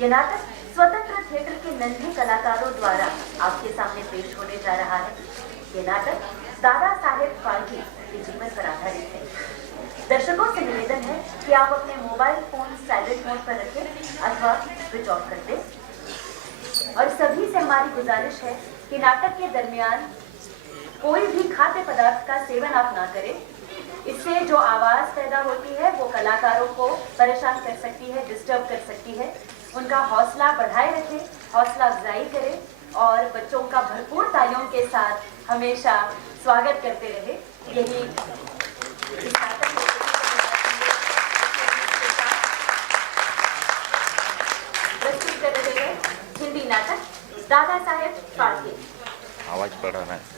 ये नाटक स्वतंत्र थिएटर के नन्हे कलाकारों द्वारा आपके सामने पेश होने जा रहा है। ये नाटक दादा साहेब फाल्के के जीवन पर आधारित है। दर्शकों से निवेदन है कि आप अपने मोबाइल फोन साइलेंट मोड पर रखें अथवा स्विच ऑफ कर दें। और सभी से हमारी गुजारिश है कि नाटक के दरमियान कोई भी खाद्य पदार्थ का सेवन आप ना करें। इससे जो आवाज पैदा होती है वो कलाकारों को परेशान कर सकती है, डिस्टर्ब कर सकती है। उनका हौसला बढ़ाए रखें, हौसला अफजाई करें और बच्चों का भरपूर तालियों के साथ हमेशा स्वागत करते रहे। यही इस नाटक में प्रस्तुत कर रहे हैं हिंदी नाटक दादा साहेब फाल्के। आवाज बढ़ाना है।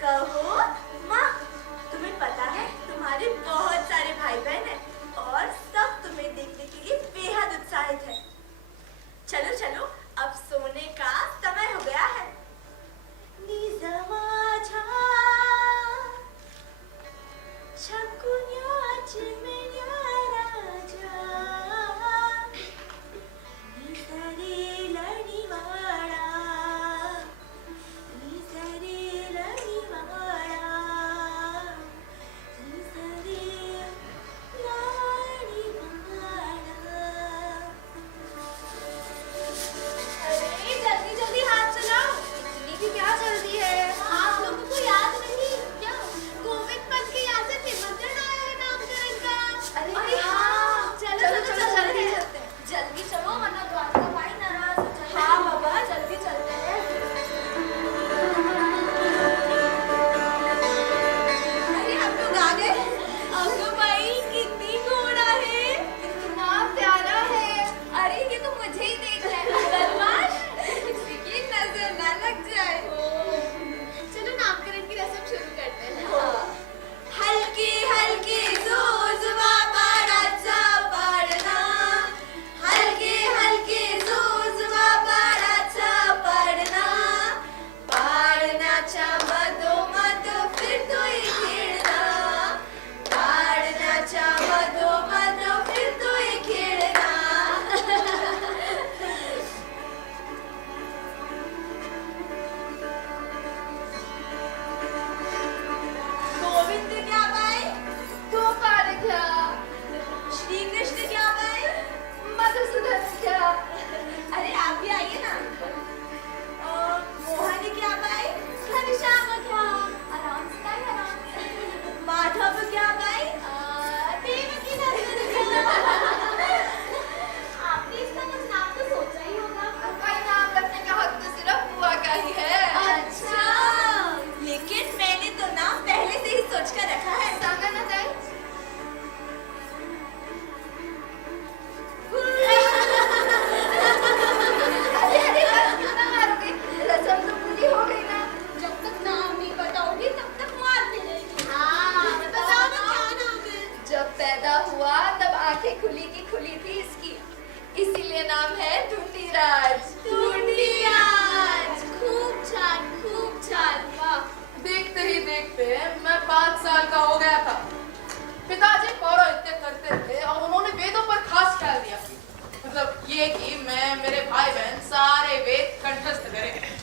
कहो माँ, तुम्हें पता है तुम्हारे बहुत आज तोडली आज. खूप छान, खूप छान. वाह. देखते ही देखते मैं 5 साल का हो गया था. पिताजी पौरोहित्य करते थे और उन्होंने वेदों पर खास ख्याल दिया. मतलब ये कि मैं, मेरे भाई बहन सारे वेद कंठस्थ करें.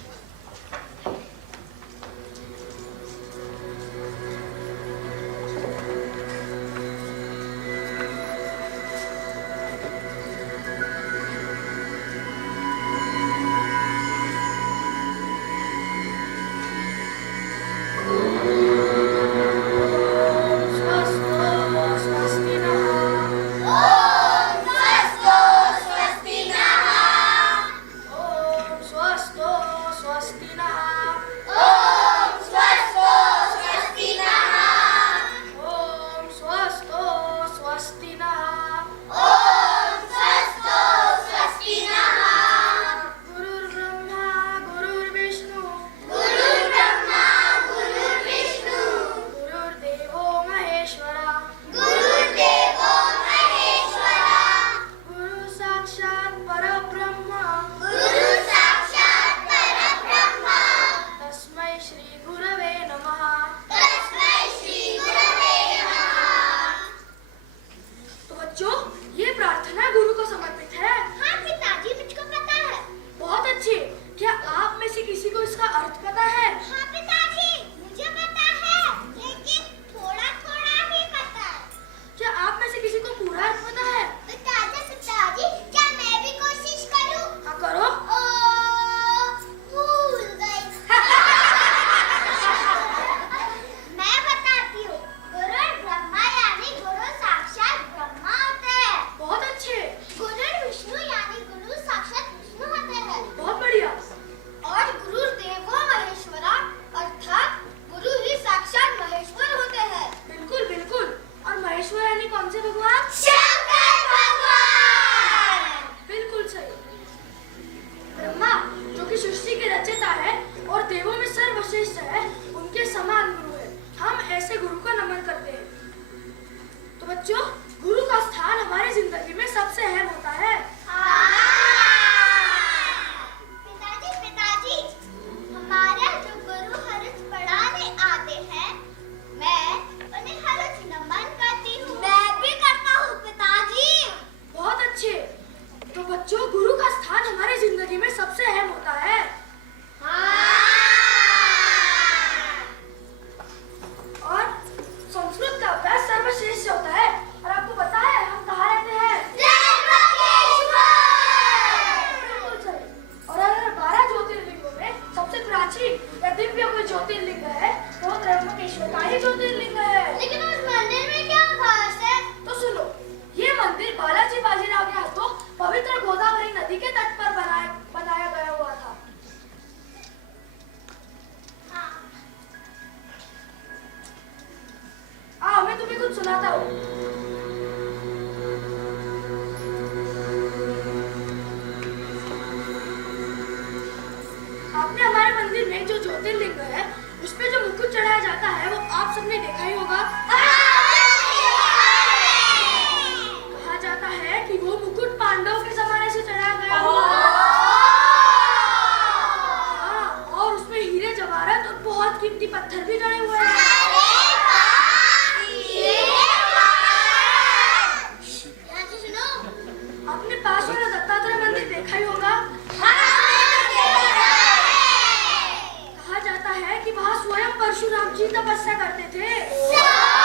कहा जाता है कि वहाँ स्वयं परशुराम जी तपस्या करते थे.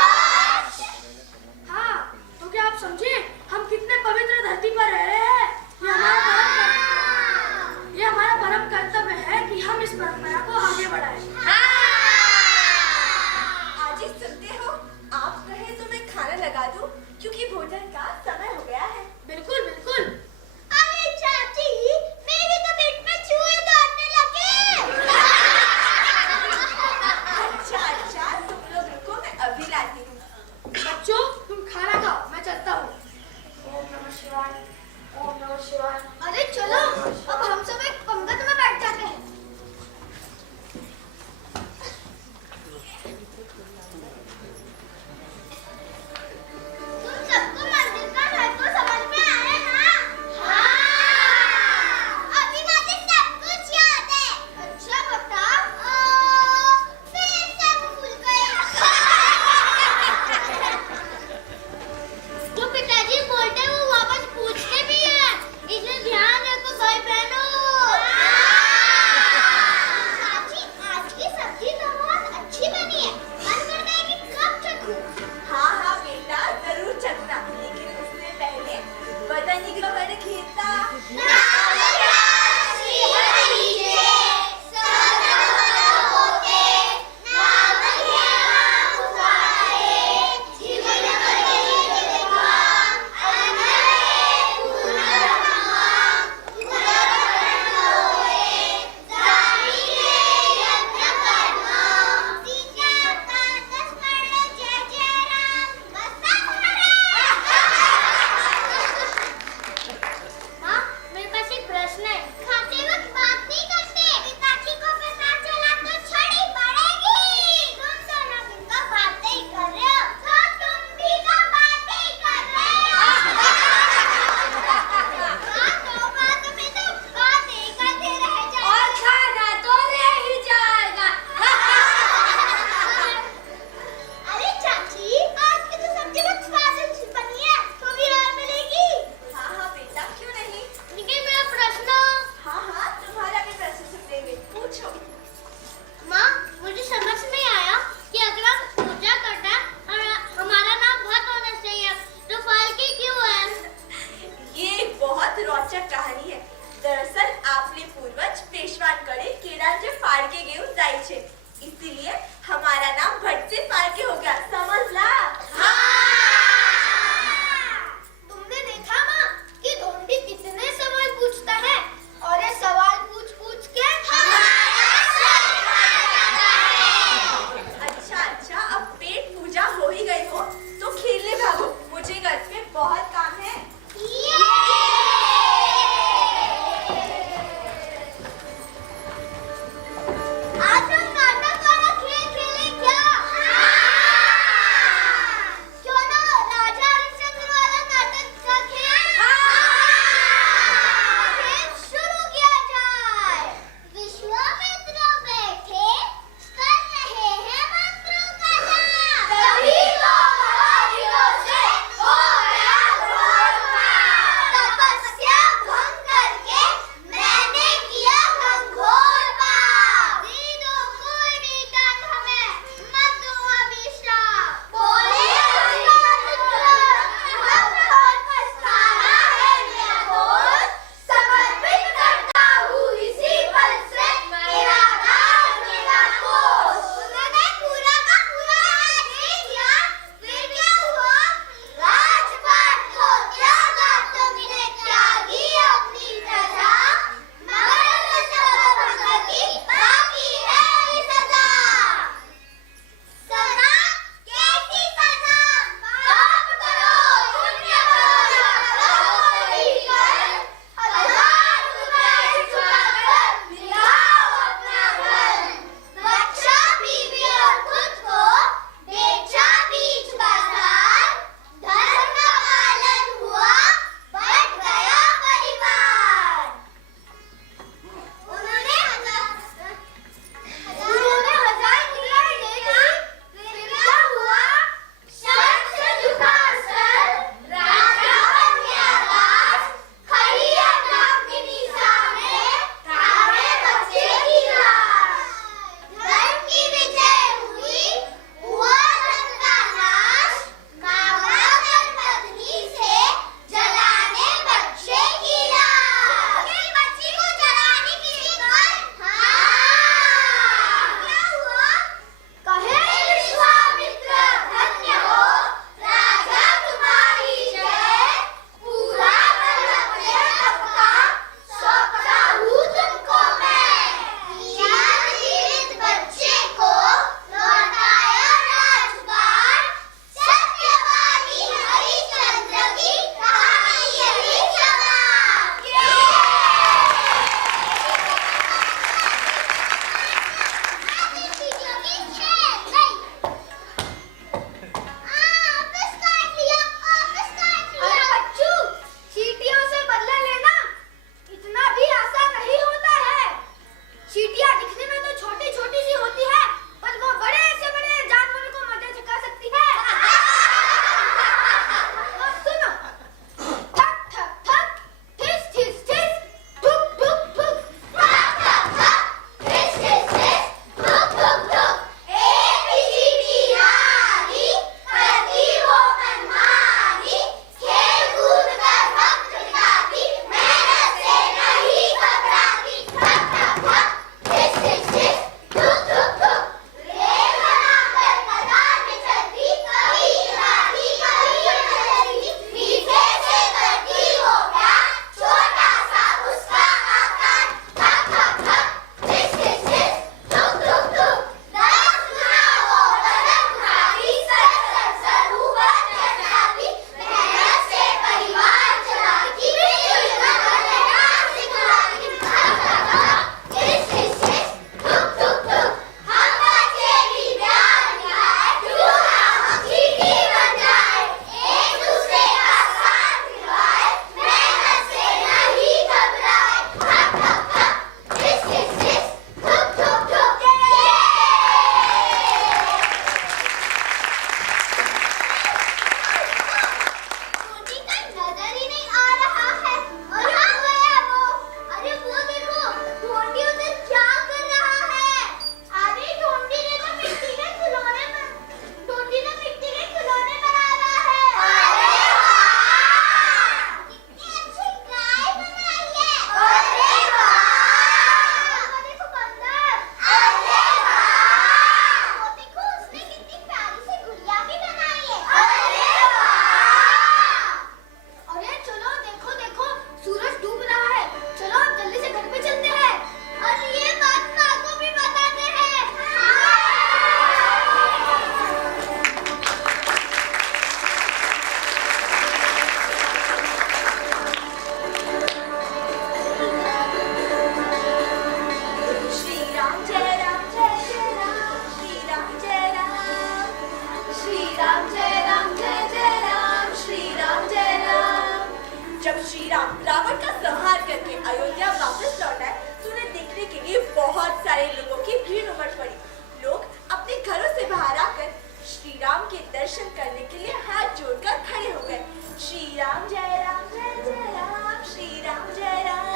वापस लौटा है तो उन्हें देखने के लिए बहुत सारे लोगों की भीड़ उमड़ पड़ी। लोग अपने घरों से बाहर आकर श्री राम के दर्शन करने के लिए हाथ जोड़कर खड़े हो गए। श्री राम जय राम जय जय राम, श्री राम जय राम।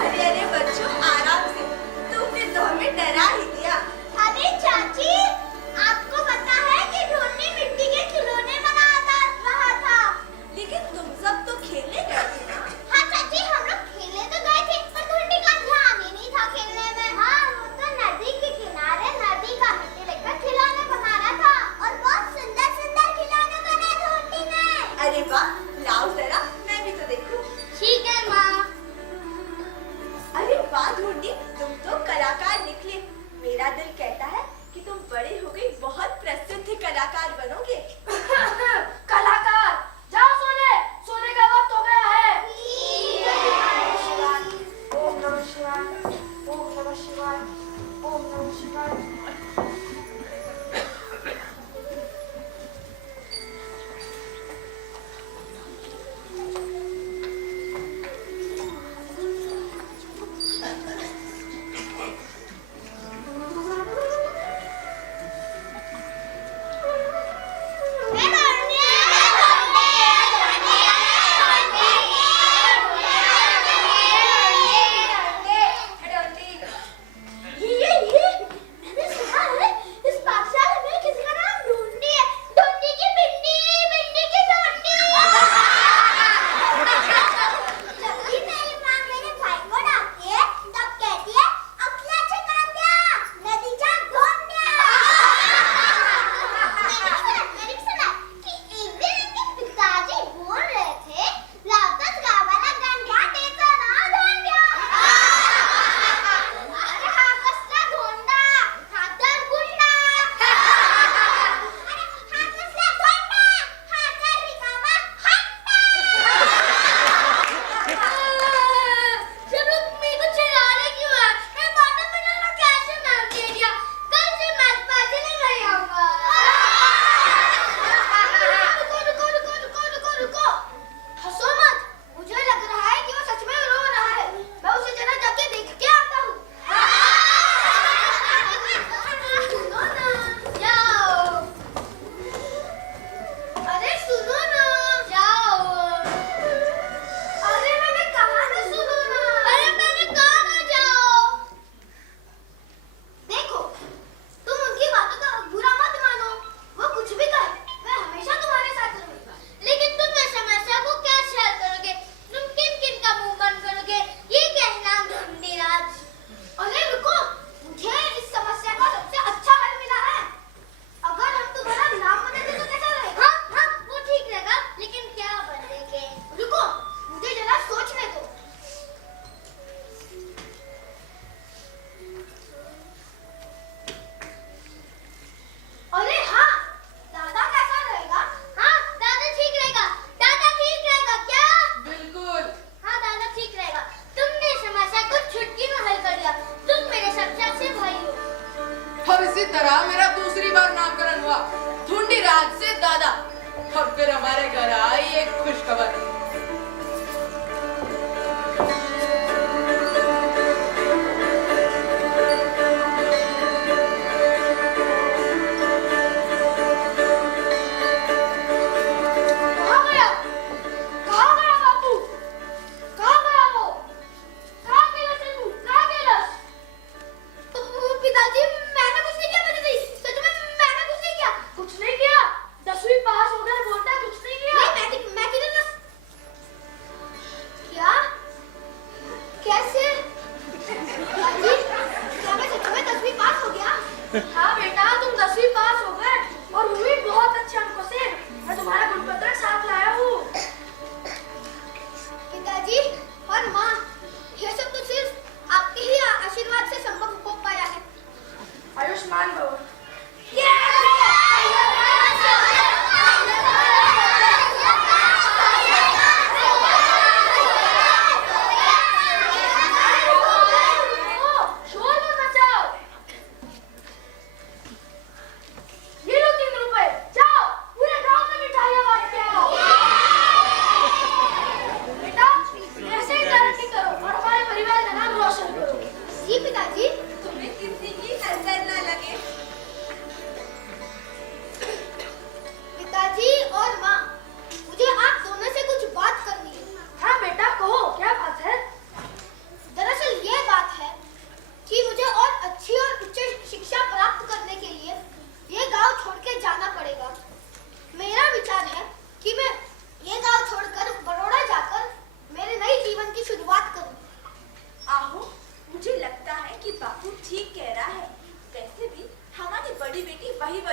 अरे अरे बच्चों, आराम से, तुमने तो हमें डरा ही दिया। अरे चाची, आपको पता है कि ढोलनी मिट्टी के खिलौने बनाता रहा था। लेकिन तुम सब तो खेलने गए थे ना? हाँ चाची, हम लोग खेलने तो गए थे, पर ढोलनी का ध्यान ही नहीं था खेलने में। हाँ, वो तो नदी के किनारे नदी का मिट्टी लेकर खिलौने बना रहा था, और बहुत सुंदर सुंदर खिलौने बने ढोलनी में। अरे वाह, लाओ जरा मैं भी तो देखूं। ठीक है माँ। अरे वाह ढूंढी, तुम तो कलाकार निकले। मेरा दिल कहता है कि तुम बड़े हो गई बहुत प्रसिद्ध कलाकार बनोगे। कलाकार, जाओ सोने, सोने का वक्त हो गया है। ओम नमः शिवाय, ओम नमः शिवाय, ओम नमः शिवाय।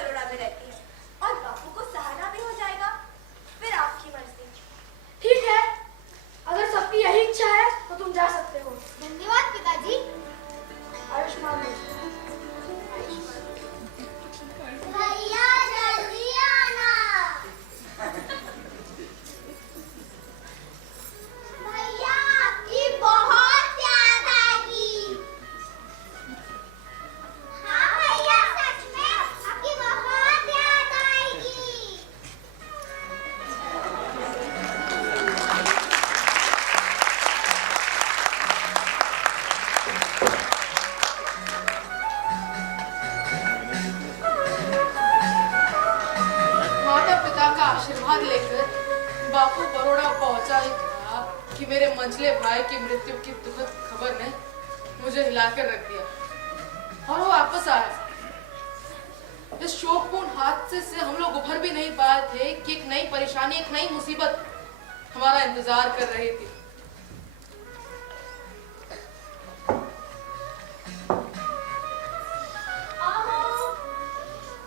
बड़ौदा में रहती है और बापू को सहारा भी हो जाएगा। फिर आपकी मर्जी। ठीक है, अगर सबकी यही इच्छा है तो तुम जा सकते हो। धन्यवाद पिताजी। आयुष्मान भव। भैया जल्दी आना। भैया आपकी बहुत याद आएगी। हाँ भैया, सच में आपकी बहुत याद आएगी। माता पिता का आशीर्वाद लेकर बापू बड़ौदा पहुंचा ही था कि मेरे मंझले भाई की मृत्यु की दुखद खबर ने मुझे हिलाकर रख दिया और वो वापस आया। इस शोकपूर्ण हादसे से हम लोग उभर भी नहीं पाए थे कि एक नई परेशानी, एक नई मुसीबत हमारा इंतजार कर रही थी।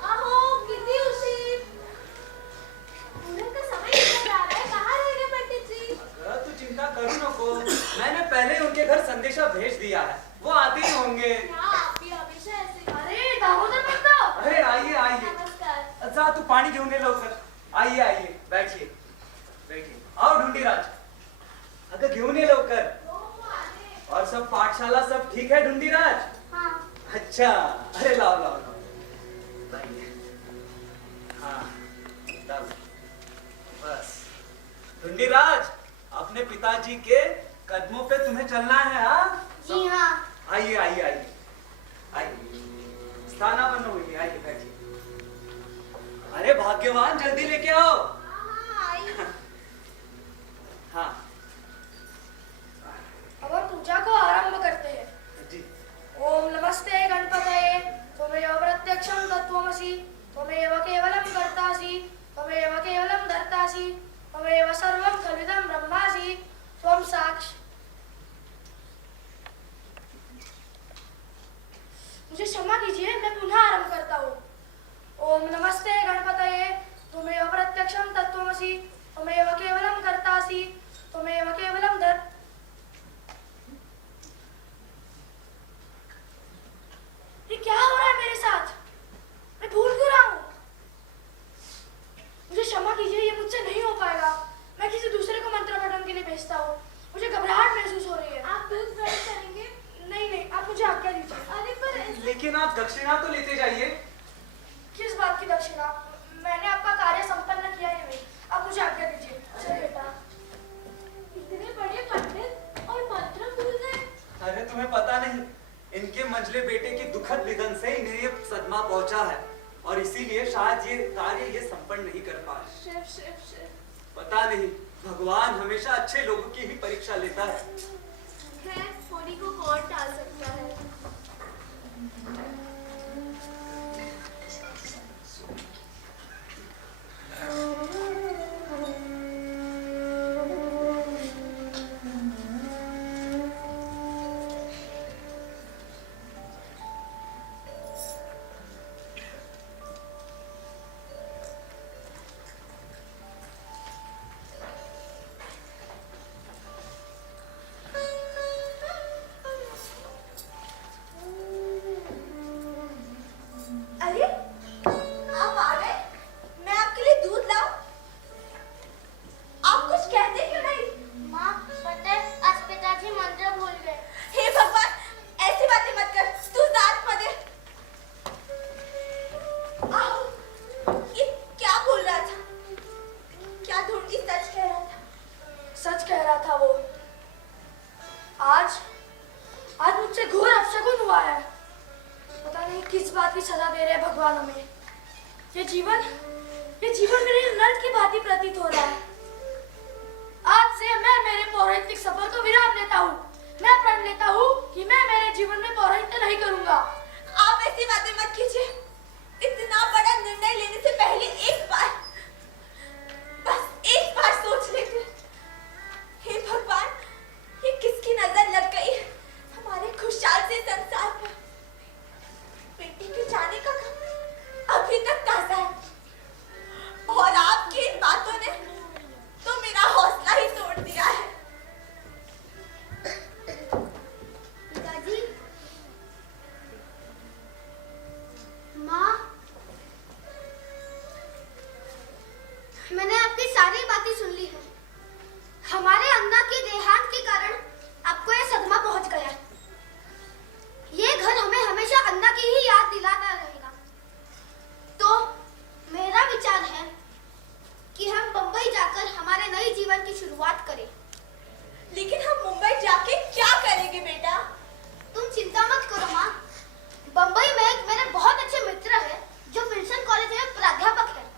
आहो, कितनी उसी का समय निकल जा रहा है। कहाँ रह गए पंडित जी? तू चिंता करो नको, मैंने पहले उनके घर संदेशा भेज दिया है, वो आते ही होंगे। क्या आप भी हमेशा ऐसे? अरे दामोदर मित्र, अरे आइए आइए, नमस्कार। अच्छा तू पानी घेऊन ये लवकर। आइए आइए, बैठिए बैठिए। आओ ढूंढीराज, अगं घेऊन ये लवकर। और सब पाठशाला सब ठीक है ढूंढीराज? हाँ। अच्छा, अरे लाओ लाओ लाओ, लाइए। हाँ लाओ, बस। ढूंढीराज, अपने पिताजी के कदमों पे तुम्हें चलना है। हाँ जी हाँ। आइए आइए आइए आइए, स्थानापन्न हुई, आइए बैठिए। अरे भाग्यवान, जल्दी लेके आओ। हाँ अब हम पूजा को आरंभ करते हैं। जी। ओम नमस्ते गणपतये, त्वमेव प्रत्यक्षं तत्त्वमसि, त्वमेव केवलं कर्तासि, त्वमेव केवलं धर्तासि, त्वमेव सर्वं खलिदं ब्रह्मासि, त्वं साक्ष। मुझे क्षमा कीजिए, मैं पुनः आरंभ करता हूँ। ओम नमस्ते गणपतये, त्वमेव प्रत्यक्षं तत्त्वमसि, त्वमेव केवलं कर्तासि, त्वमेव केवलं ये क्या हो रहा है मेरे साथ? मैं भूल क्यों रहा हूँ? मुझे क्षमा कीजिए, ये मुझसे नहीं हो पाएगा। मैं किसी दूसरे को मंत्र पठन के लिए भेजता हूँ। मुझे घबराहट महसूस हो रही है। आप दूध ग्रहण करेंगे? नहीं, आप मुझे आज्ञा दीजिए। अरे पर लेकिन आप दक्षिणा तो लेते जाइए। किस बात की दक्षिणा? मैंने आपका कार्य संपन्न किया ही नहीं। आप मुझे आज्ञा दीजिए। चलिए बेटा। इतने बड़े पंडित और मंत्र भूल गए। अरे तुम्हें पता नहीं, इनके मंझले बेटे की दुखद निधन से इन्हें ये सदमा पहुंचा है और इसीलिए शायद ये कार्य ये संपन्न नहीं कर पाए। शिव शिव शिव। पता नहीं, भगवान हमेशा अच्छे लोगों की ही परीक्षा लेता है। खैर, होली को कौन टाल सकता है? अरे, आप आ गए? मैं आपके लिए दूध लाऊं? आप कुछ कहते क्यों नहीं? माँ, पता है आज पिताजी मंत्र भूल गए। हे भगवान, ऐसी बातें मत कर। तू दांत मत दे। आओ, ये क्या बोल रहा था? क्या ढूंढी सच कह रहा था? सच कह रहा था वो। आज मुझसे घोर अपशकुन हुआ है। पता नहीं किस बात की सजा दे रहे हैं भगवान हमें। ये जीवन मेरे नर्क की भांति प्रतीत हो रहा है। आज से मैं मेरे पौराणिक सफर को विराम देता हूँ। मैं प्रण लेता हूँ कि मैं मेरे जीवन में पौराणिक नहीं करूँगा। आप ऐसी बातें मत कीजिए। इतना बड़ा निर्णय लेने से पहले बस एक बार सोच लेते। हे भगवान, ये किसकी नजर लग गई हमारे खुशहाल से संसार पर? बेटी के जाने का अभी तक मैंने आपकी सारी बातें सुन ली है। हमारे अन्ना के देहांत के कारण आपको यह सदमा पहुंच गया है। ये घर हमें हमेशा अन्ना की ही याद दिलाता रहेगा। तो मेरा विचार है कि हम बंबई जाकर हमारे नए जीवन की शुरुआत करें। लेकिन हम मुंबई जाके क्या करेंगे बेटा? तुम चिंता मत करो माँ। बंबई में एक मेरे बहुत अच्छे मित्र है जो विल्सन कॉलेज में प्राध्यापक है।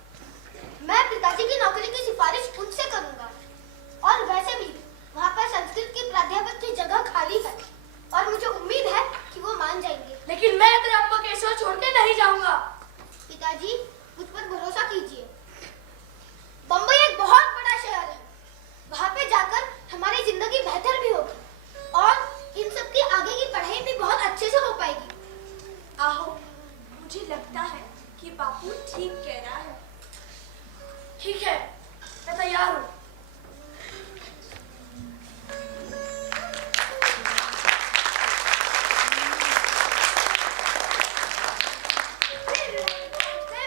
मैं पिताजी की नौकरी की सिफारिश उनसे करूंगा। और वैसे भी वहाँ पर संस्कृत की प्राध्यापक की जगह खाली है और मुझे उम्मीद है कि वो मान जाएंगे। लेकिन मैं तेरे अब्बा के ऐसे छोड़ के नहीं जाऊंगा। पिताजी मुझ पर भरोसा कीजिए। बंबई एक बहुत बड़ा शहर है। वहाँ पे जाकर हमारी जिंदगी बेहतर भी होगी और इन सब की आगे की पढ़ाई भी बहुत अच्छे से हो पाएगी। आहो, मुझे लगता है कि बापू ठीक कह रहा है। ठीक है, मैं तैयार हूँ।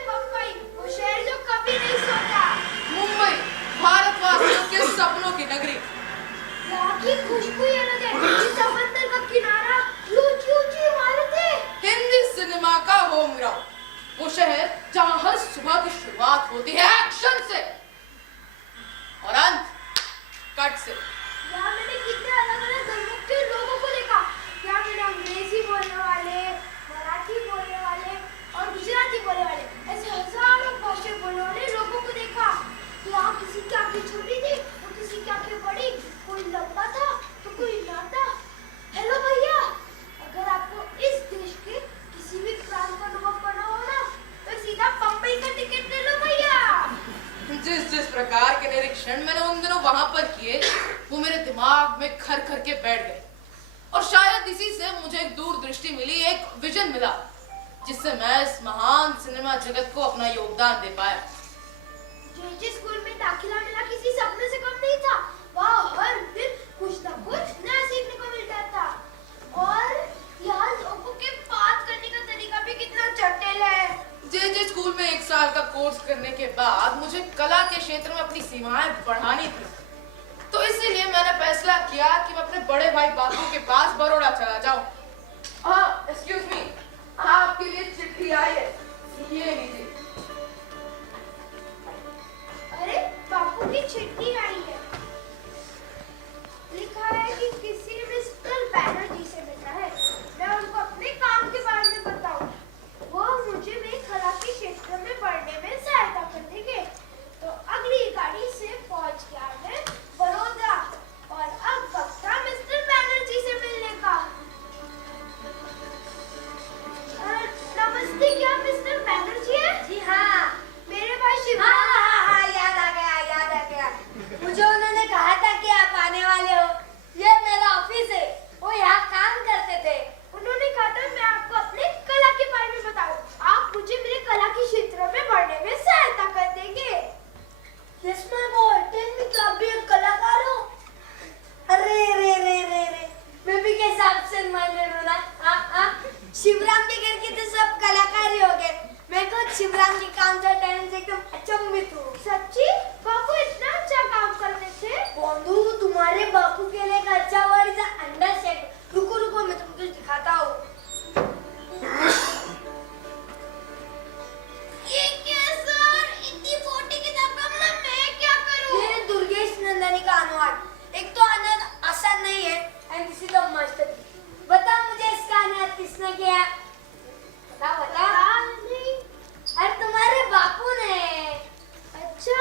बंबई वो शहर जो कभी नहीं सोता। मुंबई भारतवासियों के सपनों की नगरी। यहाँ की खुशबू ये लगे, समंदर का किनारा, ऊंची ऊंची इमारतें। हिंदी सिनेमा का होम ग्राउंड, वो शहर जहां हर सुबह की शुरुआत होती है एक्शन से और अंत कट से। यहाँ मैंने कितने अलग अलग धर्मों के लोगों को देखा। यहाँ मैंने अंग्रेजी बोलने वाले, मराठी बोलने वाले और गुजराती बोलने वाले, ऐसे हजारों भाषा बोलने वाले लोगों को देखा। यहाँ किसी की आंखें छोटी थी तो किसी की आंखें बड़ी, कोई लंबा था तो कोई नाटा। हेलो भैया, अगर आपको इस देश के किसी भी प्रांत का अनुभव करना हो ना तो सीधा बंबई का टिकट ले लो भैया। जिस प्रकार के निरीक्षण मैंने उन दिनों वहां पर किए वो मेरे दिमाग में खर खर के बैठ गए और शायद इसी से मुझे एक दूरदृष्टि मिली, एक विजन मिला जिससे मैं इस महान सिनेमा जगत को अपना योगदान दे पाया। जिस स्कूल में दाखिला मिला किसी सपने से कम नहीं था। वहाँ हर दिन कुछ ना कुछ नया सीखने को मिलता था और यहाँ लोगों के बात करने का तरीका भी कितना जटिल है। जे स्कूल में 1 साल का कोर्स करने के बाद मुझे कला के क्षेत्र में अपनी सीमाएं बढ़ानी थी, तो इसीलिए मैंने फैसला किया कि मैं अपने बड़े भाई बापू के पास बड़ौदा चला जाऊं। हाँ, एक्सक्यूज मी, आपके लिए चिट्ठी आई है, ये लीजिए। अरे बापू की चिट्ठी आई है। लिखा है कि किसी मिस्टर बैनर्जी से मिला है। मैं उनको अपने काम के बारे में बताऊं। वो मुझे मेरी कला के क्षेत्र में बढ़ने में सहायता कर देंगे। तो अगली गाड़ी से पहुंच गया मैं बड़ौदा और अब वक्त था मिस्टर बैनर्जी से मिलने का। नमस्ते, क्या मिस्टर बैनर्जी है? जी हाँ। मेरे भाई शिव। हाँ, याद आ गया। मुझे उन्होंने कहा था कि आप आने वाले हो। ये मेरा ऑफिस है, वो यहाँ काम करते थे। उन्होंने कहा था मैं आपको अपने कला के बारे में बताऊं। आप मुझे मेरे कला के क्षेत्र में बढ़ने में सहायता कर देंगे। Yes my boy, tell me कि आप भी एक कलाकार हो? अरे, मैं भी कैसे absent minded हूँ ना? हाँ, शिवराम के घर के तो सब कलाकार ही हो गए। मैं खुद शिवराम के काम से टैलेंट से एकदम अचंभित हूँ। सच्ची? बापू इतना अच्छा काम करते थे? बंधु, तुम्हारे बापू के लिए एक अच्छा वर्ड है अंडरस्टैंड। रुको, मैं तुमको कुछ दिखाता हूँ। ये क्या सर? इतनी मोटी किताब का मैं क्या करूं? ये दुर्गेश नंदनी का अनुवाद। एक तो अनुवाद आसान नहीं है and this is the masterpiece. बता मुझे इसका अनुवाद किसने किया? बता। नहीं। अरे तुम्हारे बापू ने। अच्छा,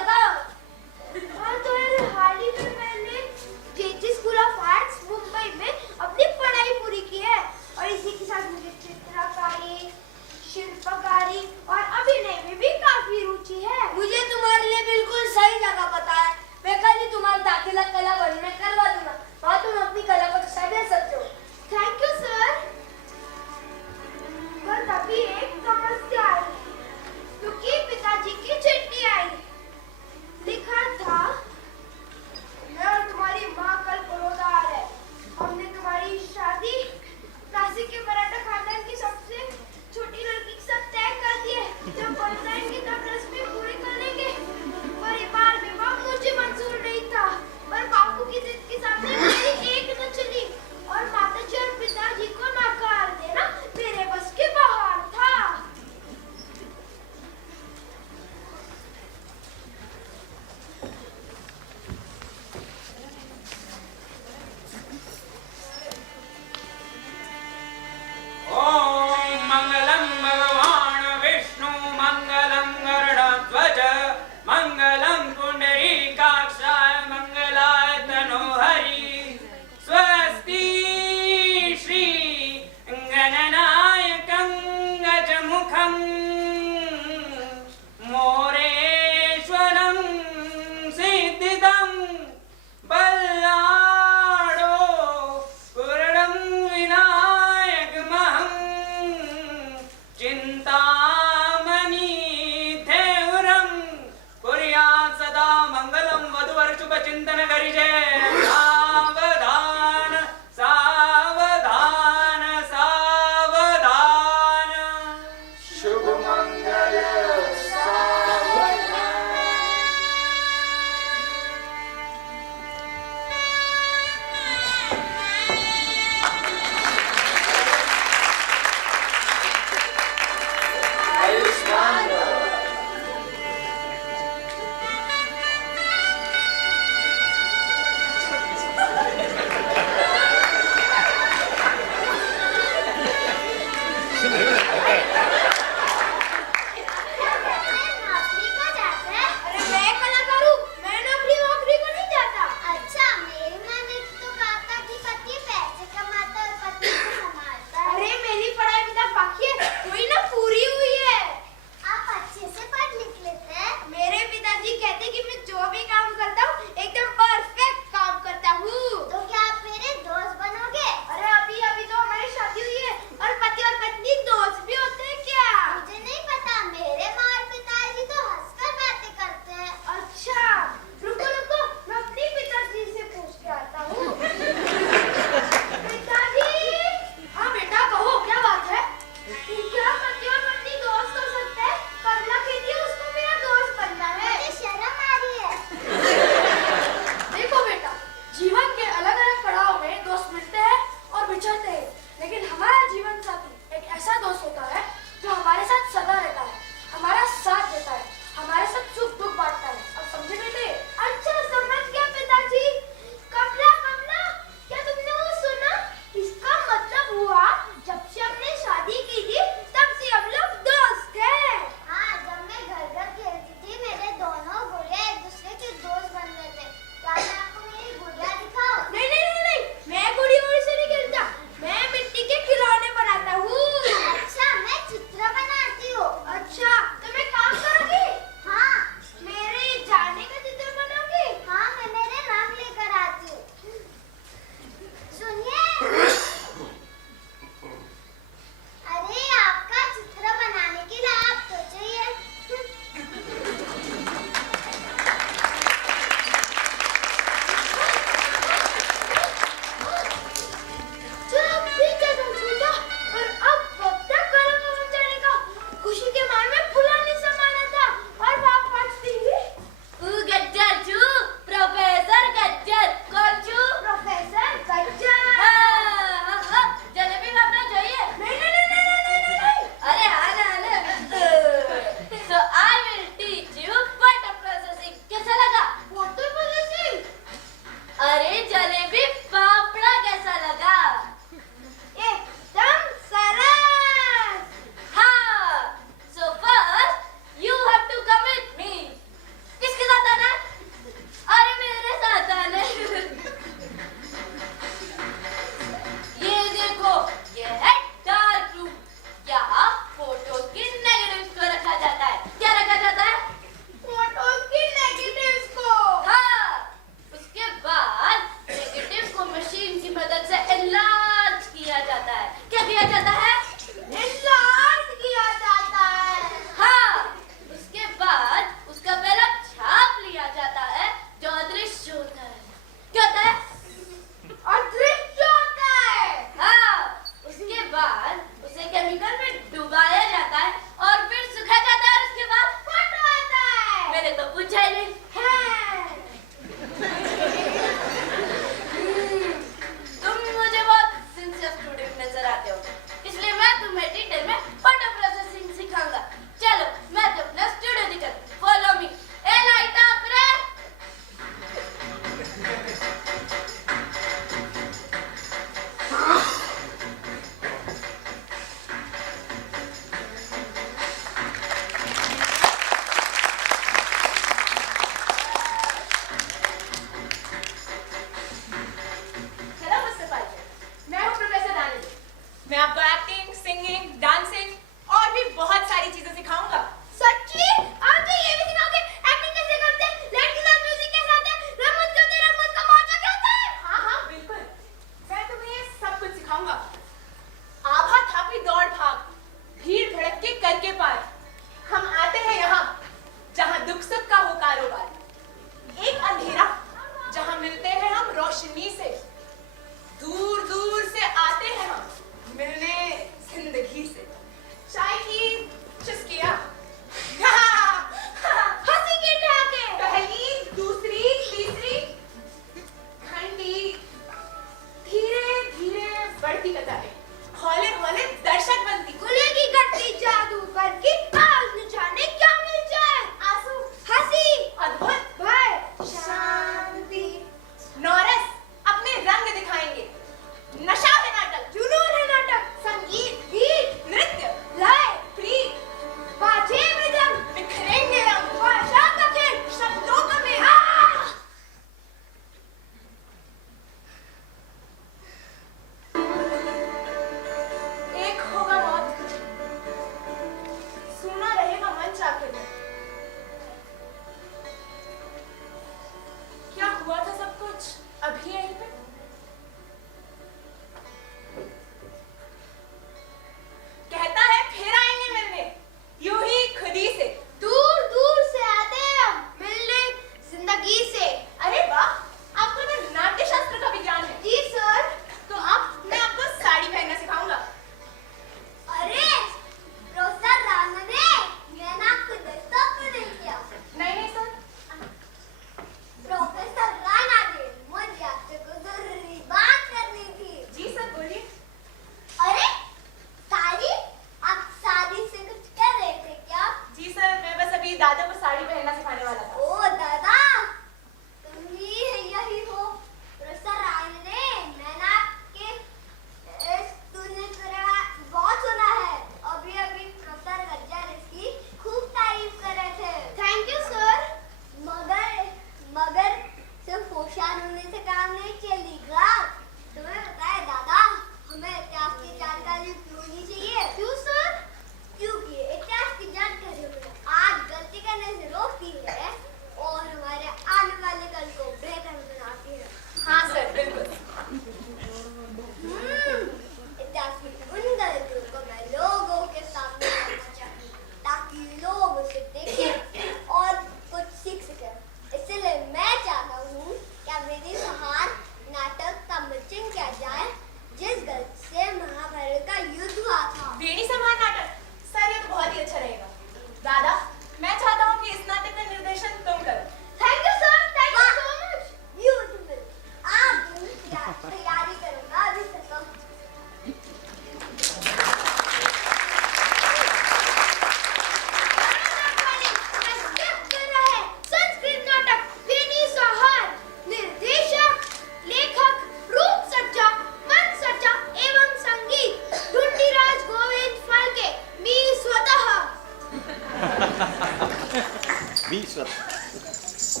मी स्वतः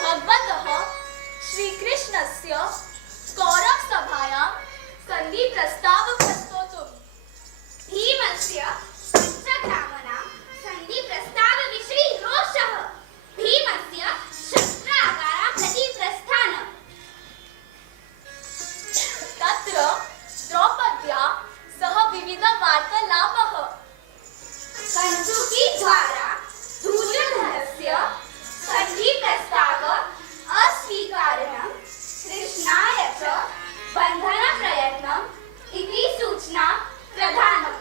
भगवतः श्रीकृष्णस्य कौरवसभायां सन्धिप्रस्तावं प्रस्तोतुम् भीमस्य पञ्चग्रामणां सन्धिप्रस्तावविषये रोषः भीमस्य शस्त्रागारं प्रति प्रस्थानम् तत्र द्रौपद्या सह विविधवार्तालापः कन्दुकीद्वारा दुर्योधनस्य सन्धिप्रस्ताव अस्वीकारणं कृष्णाय च बन्धनप्रयत्नम् इति सूचना प्रदानम्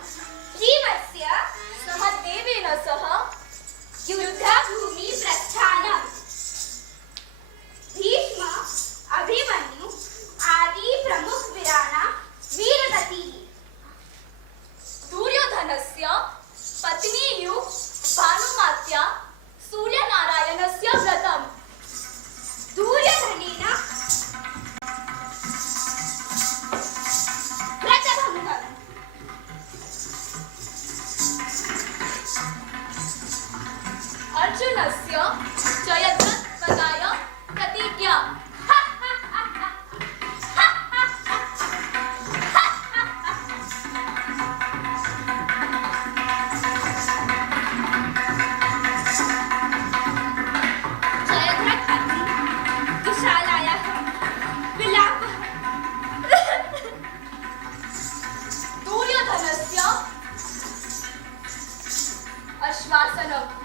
भीमस्य सहदेवेन सह युद्धभूमिप्रस्थानम् भीष्म अभिमन्यु आदि प्रमुखवीराणां वीरगतिः दुर्योधनस्य पत्नीयु भानुमात्या सूर्यनारायणस्य व्रतम् दुर्योधनेन व्रतभङ्गम् अर्जुनस्य जयद्रथपदाय प्रतिज्ञा जयद्रथपत्नी विशालायाः विलापः दुर्योधनस्य आश्वासनम्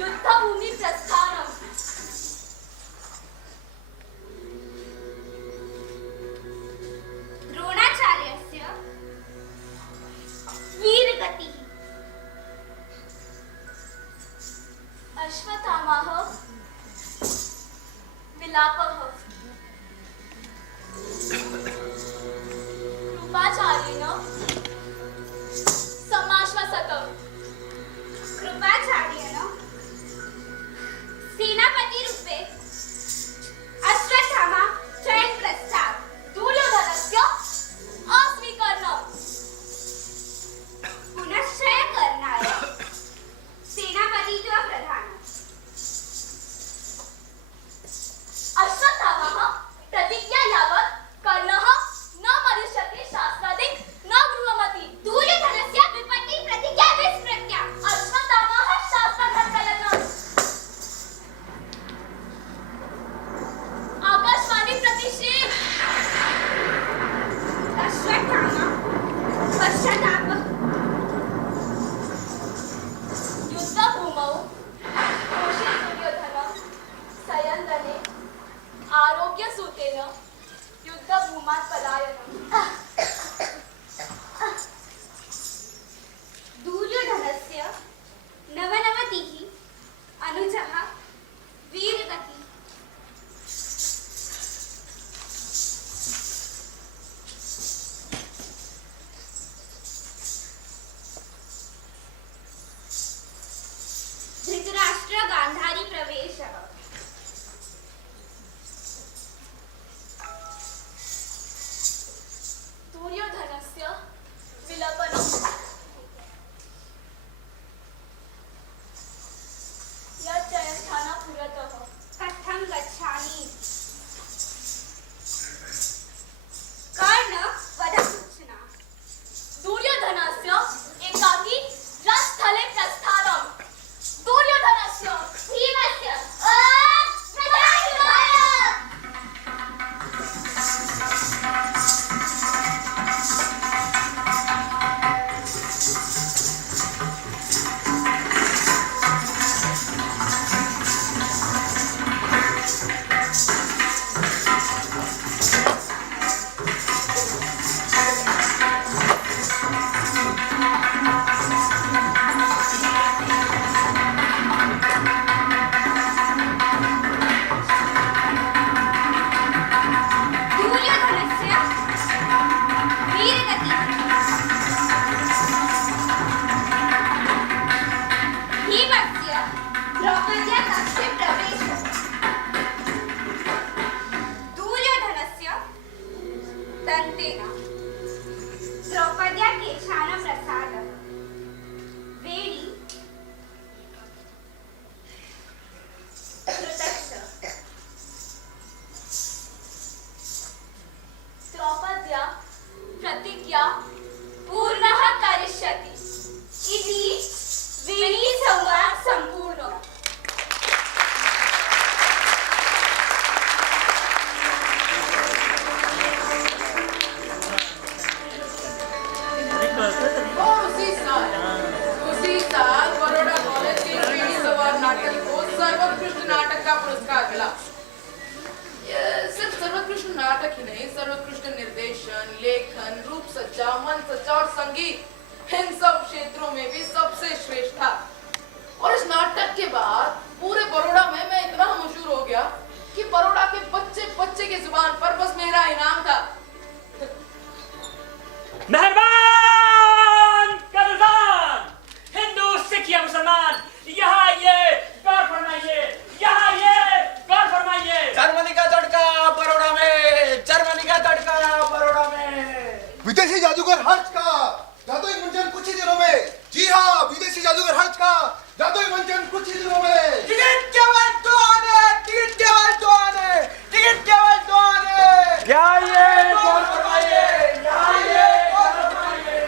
युद्धभूमिप्रस्थानम् द्रोणाचार्यस्य वीरगतिः अश्वत्थामाः विलापः कृपाचार्येण समाश्वासतम् कृपाचार्येण सेनापतिरूपे अश्वत्थामा चयनप्रस्ताव दुर्योधनस्य अस्वीकरणम् पुनश्चयकरणाय सेनापतित्व प्रदानम् सर्वोत्कृष्ट नाटक का पुरस्कार मिला। ये सिर्फ सर्वोत्कृष्ट नाटक ही नहीं, सर्वोत्कृष्ट निर्देशन, लेखन, रूप सज्जा, मन सज्जा और संगीत, इन सब क्षेत्रों में भी सबसे श्रेष्ठ था। और इस नाटक के बाद पूरे बड़ौदा में मैं इतना मशहूर हो गया कि बड़ौदा के बच्चे बच्चे की जुबान पर बस मेरा इनाम था। मेहरबान कदरदान हिंदू सिख या मुसलमान, यहाँ ये गौर फरमाइए, यहाँ ये गौर फरमाइए। जर्मनी का तड़का बड़ौदा में, जर्मनी का तड़का बड़ौदा में। विदेशी जादूगर हर्ष का जादुई मंचन कुछ ही दिनों में। जी हाँ, विदेशी जादूगर हर्ष का जादुई मंचन कुछ ही दिनों में। टिकट केवल 2 आने, टिकट केवल 2 आने, टिकट केवल 2 आने। क्या ये गौर फरमाइए, यहाँ ये गौर फरमाइए।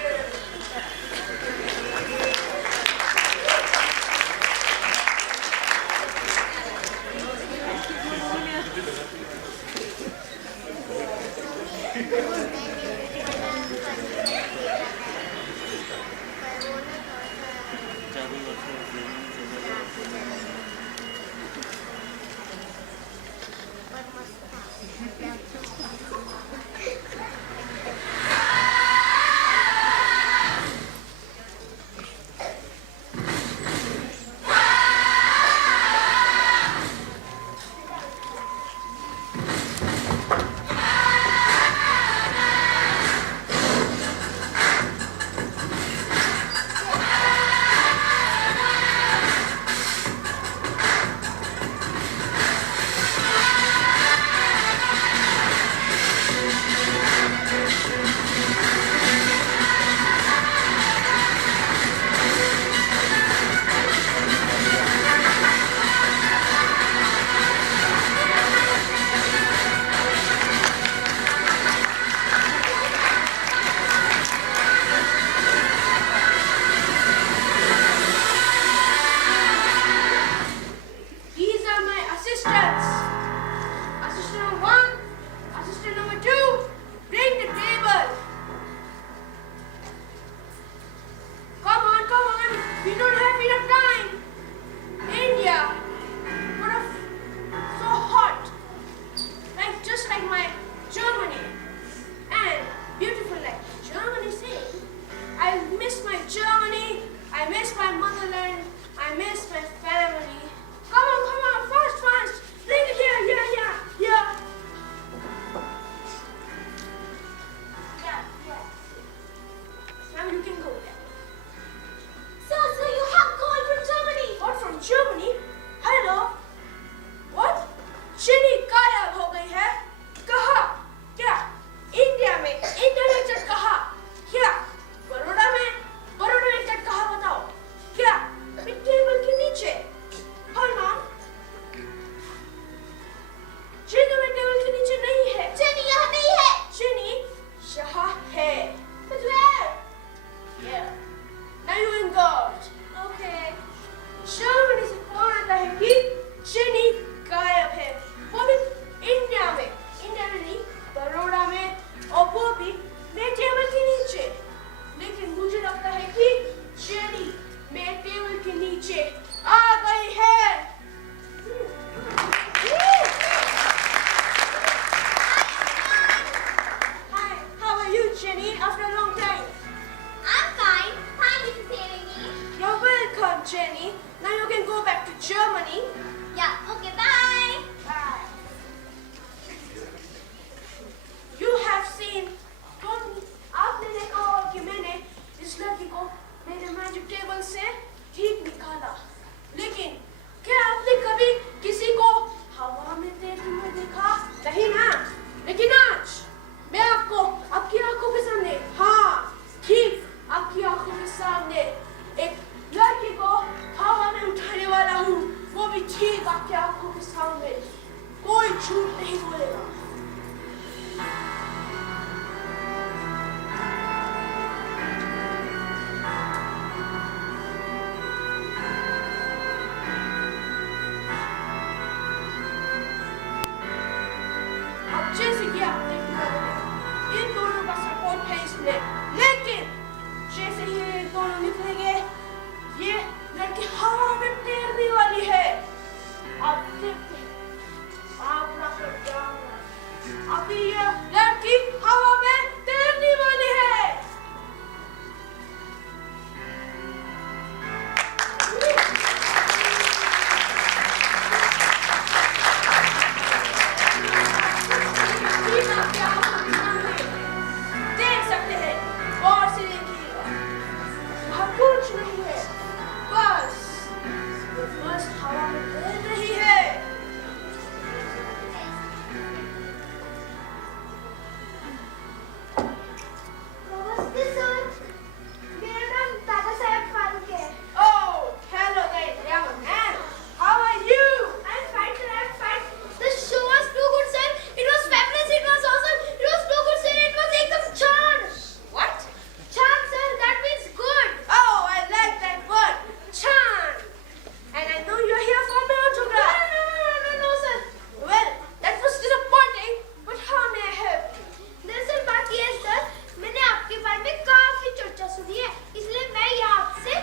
अब देखते हैं आप ना कर जाऊंगा। अभी ये लड़की हवा में तैरने वाली है। देख सकते हैं, गौर से देखिएगा, वहाँ कुछ नहीं है, बस हवा में तैर रही है। नमस्ते सर, मेरा नाम दादा साहेब फारूक है। Oh, hello there, young man. How are you? I'm fine, sir. I'm fine. The show was too good, sir. It was fabulous. It was awesome. It was too good, sir. It was ekdam charm. What? Charm, sir. That means good. Oh, I like that word, charm. And I know you're here for my autograph. No, sir. Well, that was disappointing, but how may I help you? दरअसल बात यह है, sir, मैंने आपके बारे में काफी चर्चा सुनी है, इसलिए मैं यहाँ आपसे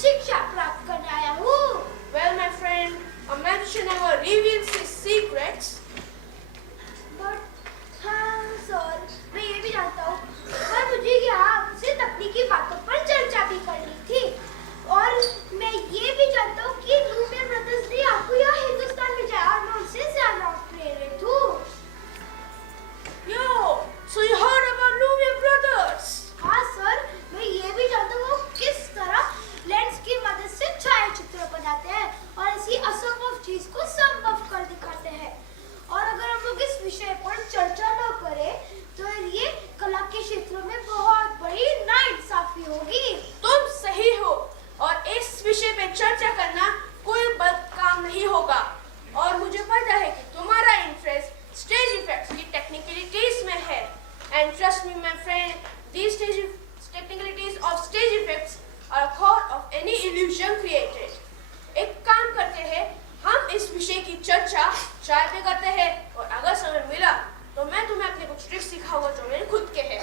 शिक्षा प्राप्त करने आया हूँ। Well, my friend, a man should never reveal his secrets. But हाँ सर, मैं ये भी जानता हूँ, पर मुझे यहाँ आपसे तकनीकी बातों पर चर्चा भी करनी थी, और मैं ये भी जानता हूँ कि लूमियर ब्रदर्स ने आपको यहाँ हिंदुस्तान में जाया, और मैं उनसे ज्यादा प्रेरित हूँ। Yo, so you heard about Lumiere Brothers? हाँ सर, मैं ये भी जानता हूँ किस तरह लेंस की मदद से छायाचित्र बनाते हैं और ऐसी असंभव चीज को संभव कर दिखाते हैं। और अगर हम लोग इस विषय पर चर्चा न करें तो ये कला के क्षेत्र में बहुत बड़ी नाइंसाफी होगी। तुम सही हो, और इस विषय पे चर्चा करना कोई बद काम नहीं होगा। और मुझे पता है कि तुम्हारा इंटरेस्ट स्टेज इफेक्ट्स की टेक्निकलिटीज में है। And trust me my friend, these technicalities of stage effects are core of any illusion created. एक काम करते हैं, हम इस विषय की चर्चा चाय पे करते हैं, और अगर समय मिला तो मैं तुम्हें अपने कुछ ट्रिक्स सिखाऊंगा जो मेरे खुद के हैं।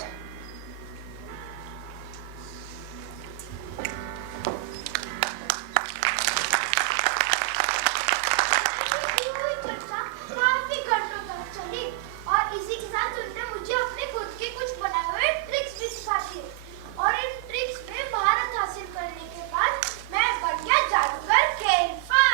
ये चर्चा काफी घंटों तक चली और इसी के साथ उन्होंने मुझे अपने खुद के कुछ बनाए हुए ट्रिक्स भी सिखा दिए, और इन ट्रिक्स में महारत हासिल करने के बाद मैं बन गया जादूगर खेलफा।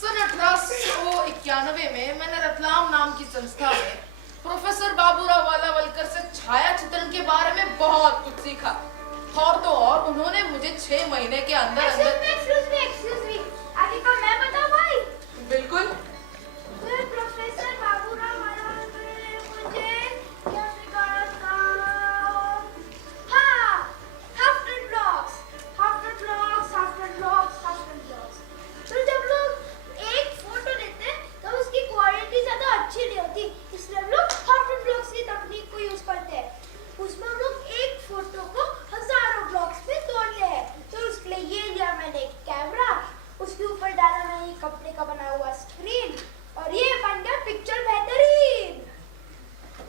सन 1891 में मैंने रतलाम नाम की संस्था में प्रोफेसर बाबूराव वालावलकर से छायाचित्रण के बारे में बहुत कुछ सीखा। और तो और उन्होंने मुझे 6 महीने के अंदर Excuse me, आगे का मैं बताऊं भाई? बिल्कुल। फिर प्रोफेसर बाबूराव वालावलकर ने मुझे क्या सिखाया था? हाँ, हाफ्टन ब्लॉक्स। तो जब लोग एक फोटो लेते हैं तो उसकी क्वालिटी ज्यादा अच्छी नहीं होती, इसलिए हम लोग हाफ्टन ब्लॉक्स की तकनीक को यूज करते हैं। उसमें हम लोग एक फोटो को हजारों ब्लॉक्स में तोड़ते हैं। तो उसके लिए ये लिया मैंने एक कैमरा, उसके ऊपर डाला मैंने ये कपड़े का बना हुआ स्क्रीन, और ये बन गया पिक्चर बेहतरीन।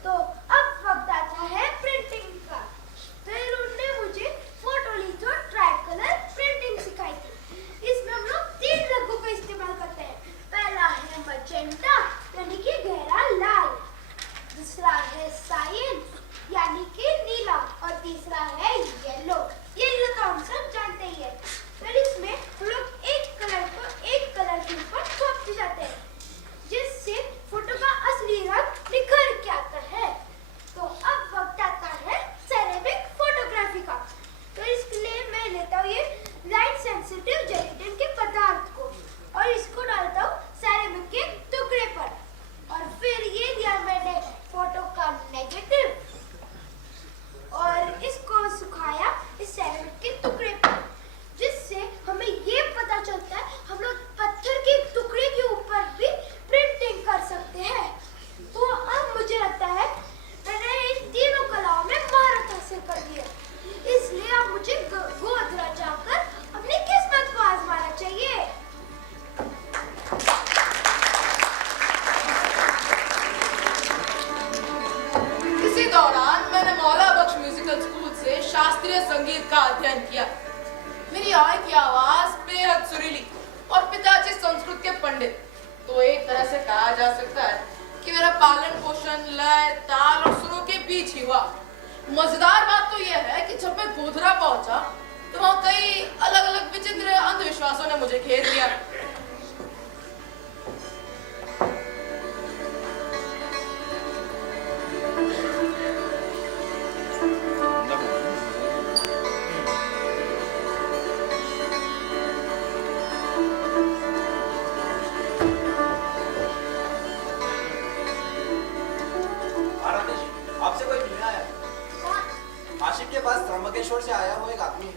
तो अब वक्त आता है प्रिंटिंग का। तो इन्होंने मुझे फोटोलिथो ट्राई कलर प्रिंटिंग सिखाई थी। इसमें हम लोग 3 रंगों का इस्तेमाल करते हैं। पहला है मैजेंटा यानी कि गहरा लाल, दूसरा है सायन यानी कि नीला, और तीसरा है येलो। येलो तो हम सब जानते ही है। फिर इसमें हम लोग एक कलर को एक कलर के ऊपर थोपते जाते हैं, जिससे फोटो का असली रंग निखर के आता है। तो अब वक्त आता है सेरेमिक फोटोग्राफी का। तो इसके लिए मैं लेता हूँ ये लाइट सेंसिटिव जेलेटिन के पदार्थ को, और इसको डालता हूँ सेरेमिक के टुकड़े पर, और फिर ये दिया मैंने फोटो का नेगेटिव, और इसको सुखाया इस सेरेमिक के टुकड़े पर, जिससे हमें ये पता चलता है हम लोग पत्थर के टुकड़े के ऊपर भी प्रिंटिंग कर सकते हैं। तो अब मुझे लगता है मैंने इन तीनों कलाओं में महारत हासिल कर दी है, इसलिए अब मुझे गोधरा जाकर अपनी किस्मत को आजमाना चाहिए। इसी दौरान मैंने मौला बख्श म्यूजिकल स्कूल से शास्त्रीय संगीत का अध्ययन किया। मेरी आय की आवाज बेहद सुरीली और पिताजी संस्कृत वचन, लय, ताल और सुरों के बीच ही हुआ। मजेदार बात तो यह है कि जब मैं गोधरा पहुंचा तो वहां कई अलग अलग विचित्र अंधविश्वासों ने मुझे घेर लिया। महारानी जी, आपसे कोई मिलने आया है। कौन? आशिक के पास त्र्यंबकेश्वर से आया हुआ एक आदमी है।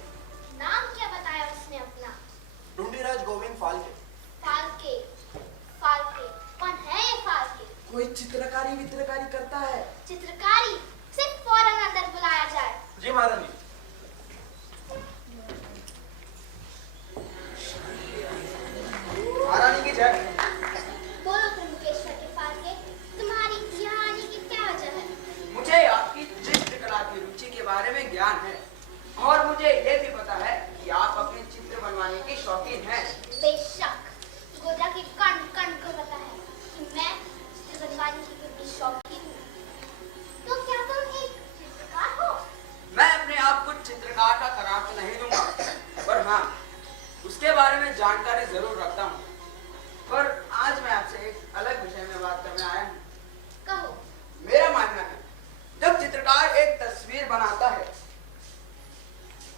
नाम क्या बताया उसने अपना? ढूंढीराज गोविंद फाल्के। फाल्के। फाल्के कौन है ये फाल्के? कोई चित्रकारी वित्रकारी करता है। चित्रकारी? सिर्फ फौरन अंदर बुलाया जाए। जी महारानी। महारानी की जय। बोलो त्र्यंबकेश्वर के फाल्के, तुम्हारी यहाँ आने की क्या वजह है? मुझे आपकी चित्रकला की रुचि के बारे में ज्ञान है और मुझे ये भी पता है कि आप अपने चित्र बनवाने के शौकीन हैं। बेशक, गोदा के कण कण को पता है कि मैं चित्र बनवाने की कितनी शौकीन हूँ। तो क्या तुम एक चित्रकार हो? मैं अपने आप को चित्रकार का करार तो नहीं दूंगा, पर हाँ, उसके बारे में जानकारी जरूर रखता हूँ। पर आज मैं आपसे एक अलग विषय में बात करने आया हूँ। कहो। मेरा मानना है, जब चित्रकार एक तस्वीर बनाता है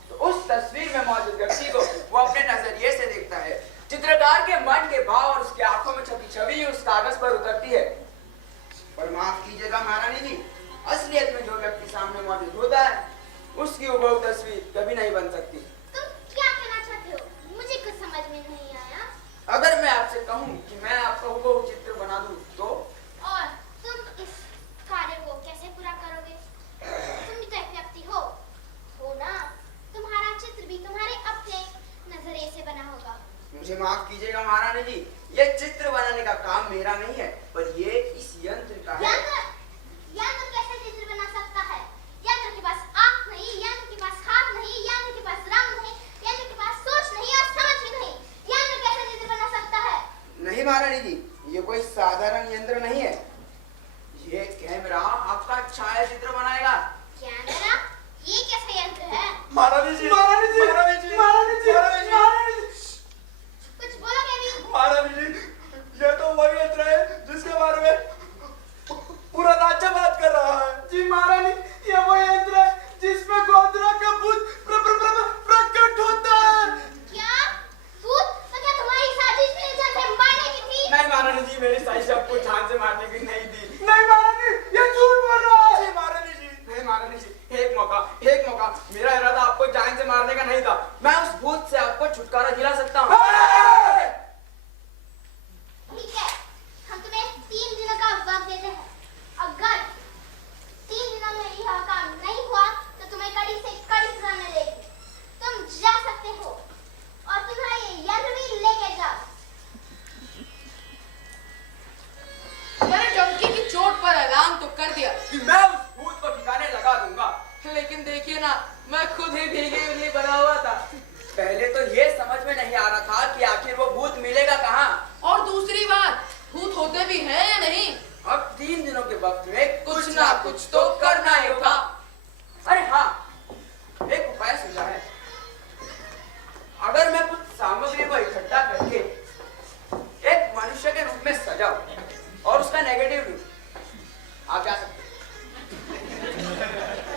तो उस तस्वीर में मौजूद व्यक्ति को वो अपने नजरिए से देखता है। चित्रकार के मन के भाव और उसकी आंखों में छपी छवि उस कागज पर उतरती है। पर माफ कीजिएगा महारानी जी, असलियत में जो व्यक्ति सामने मौजूद होता है उसकी हुबहू तस्वीर कभी नहीं बन सकती। तुम क्या कहना चाहते हो? मुझे कुछ समझ में नहीं आया। अगर मैं आपसे कहूँ कि मैं आपका हुबहू चित्र बना दूं तो? और तुम इस कार्य को कैसे पूरा करोगे? तुम भी तो एक व्यक्ति हो ना? तुम्हारा चित्र भी तुम्हारे अपने नजरिए से बना होगा। मुझे माफ कीजिएगा महारानी जी, ये चित्र बनाने का काम मेरा नहीं है, पर ये इस यंत्र का है। यंत्र कैसे चित्र बना सकता है? यंत्र के पास आँख नहीं, यंत्र के पास हाथ नहीं, यंत्र के पास रंग नहीं, यंत्र के पास सोच नहीं और समझ भी नहीं। यंत्र कैसे चित्र बना सकता है? नहीं महारानी जी, ये कोई साधारण यंत्र नहीं है। ये कैमरा आपका छायाचित्र बनाएगा। कैमरा? ये कैसा यंत्र है? महारानी जी, महारानी जी, महारानी जी, महारानी जी, महारानी जी, कुछ बोलो केविन। महारानी जी, ये तो वही यंत्र है जिसके बारे में पूरा राज्य बात कर रहा है। जी महारानी, ये वो यंत्र है जिसमें गोधरा का भूत प्रकट होता है। क्या? भूत? तो क्या तुम्हारी साजिश मेरे जान से मारने की थी? नहीं महारानी जी, मेरी साजिश आपको जान से मारने की नहीं थी। नहीं महारानी, ये झूठ बोल रहा है। जी महारानी जी। नहीं महारानी जी, एक मौका, मेरा इरादा आपको जान से मारने का नहीं था। मैं उस भूत से आपको छुटकारा दिला सकता हूँ। ठीक है, हम तुम्हें 3 दिनों का वक्त देते हैं। अगर 3 दिनों में यह काम नहीं हुआ तो तुम्हें कड़ी से कड़ी सजा मिलेगी। तुम जा सकते हो और तुम्हारा ये यंत्र भी लेके जाओ। मैंने डंकी की चोट पर ऐलान तो कर दिया कि मैं उस भूत को ठिकाने लगा दूंगा। लेकिन देखिए ना, मैं खुद ही भीगी उंगली बना हुआ था। पहले तो ये समझ में नहीं आ रहा था कि आखिर वो भूत मिलेगा कहाँ। और दूसरी बात, भूत होते भी हैं या नहीं? अब 3 दिनों के वक्त में कुछ ना कुछ तो करना ही होगा। अरे हाँ, एक उपाय सूझा है। अगर मैं कुछ सामग्री को इकट्ठा करके एक मनुष्य के रूप में सजाऊं और उसका नेगेटिव लूं, आप जा सकते हैं।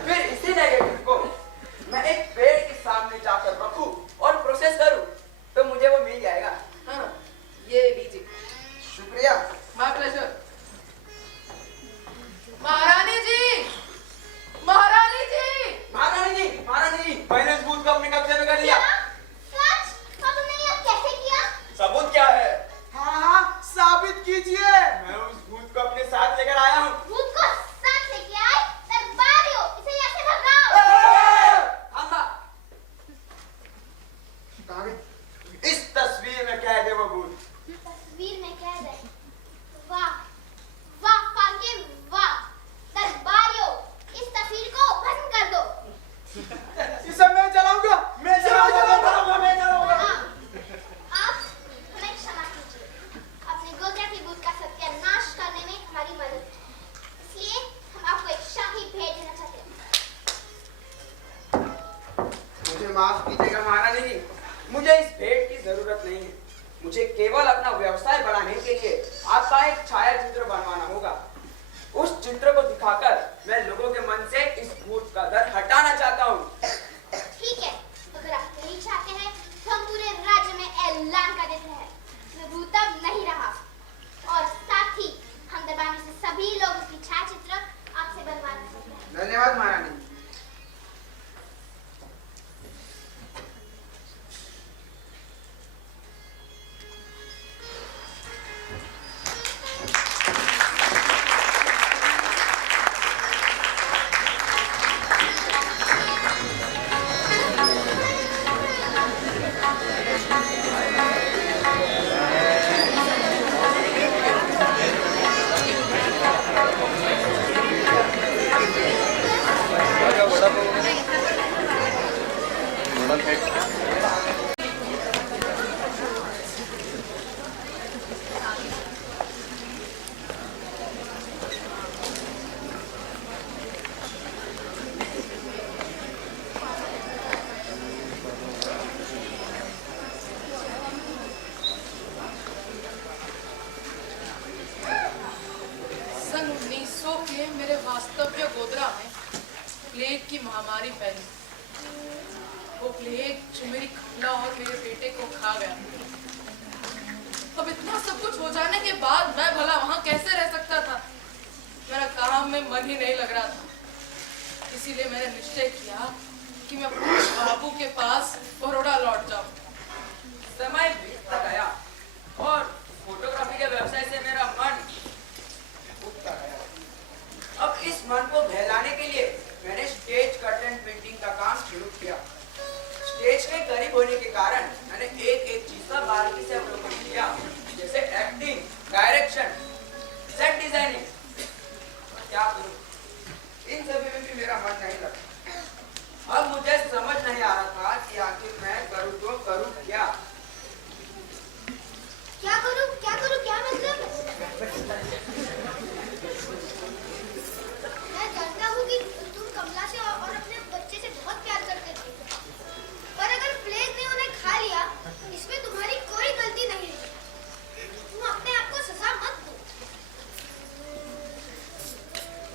फिर इसी नेगेटिव को मैं एक पेड़ के सामने जाकर रखूं और प्रोसेस करूं तो मुझे वो मिल जाएगा। हाँ, ये लीजिए। शुक्रिया। My pleasure. महारानी जी, माफ कीजिएगा महारानी जी, मुझे इस भेंट की जरूरत नहीं है। मुझे केवल अपना व्यवसाय बढ़ाने के लिए आपका एक छाया चित्र बनवाना होगा। उस चित्र को दिखाकर मैं लोगों के मन से इस भूत का डर हटाना चाहता हूँ। ठीक है, अगर आप नहीं चाहते हैं तो हम पूरे राज्य में ऐलान कर देते हैं मैं भूत अब नहीं रहा, और साथ ही हम दरबार में से सभी लोगों की छायाचित्र आपसे बनवा सकते हैं। धन्यवाद महारानी। सन 1900 के मेरे वास्तव्य गोधरा में प्लेग की महामारी फैली। वो प्लेग जो मेरी खंडा और मेरे बेटे को खा गया। अब इतना सब कुछ हो जाने के बाद मैं भला वहां कैसे रह सकता था? मेरा काम में मन ही नहीं लग रहा था। इसीलिए मैंने निश्चय किया कि मैं अपने बाबू के पास बड़ौदा लौट जाऊं। समय बीतता गया और फोटोग्राफी के व्यवसाय से मेरा मन उठता गया। अब इस मन को बहलाने के लिए मैंने स्टेज कर्टन पेंटिंग का काम शुरू किया। स्टेज के करीब होने के कारण मैंने एक चीज का बारीकी से अवलोकन किया, जैसे एक्टिंग, डायरेक्शन, सेट डिजाइनिंग। क्या करूं? इन सभी में भी मेरा मन नहीं लगा। अब मुझे समझ नहीं आ रहा था कि आखिर मैं करूं तो करूं क्या। क्या करूं क्या मतलब? मैं जानता हूँ कि तुम कमला से और अपने बच्चे से बहुत प्यार करते थे, पर अगर प्लेग ने उन्हें खा लिया, इसमें तुम्हारी कोई गलती नहीं है। तुम अपने आप को सजा मत दो।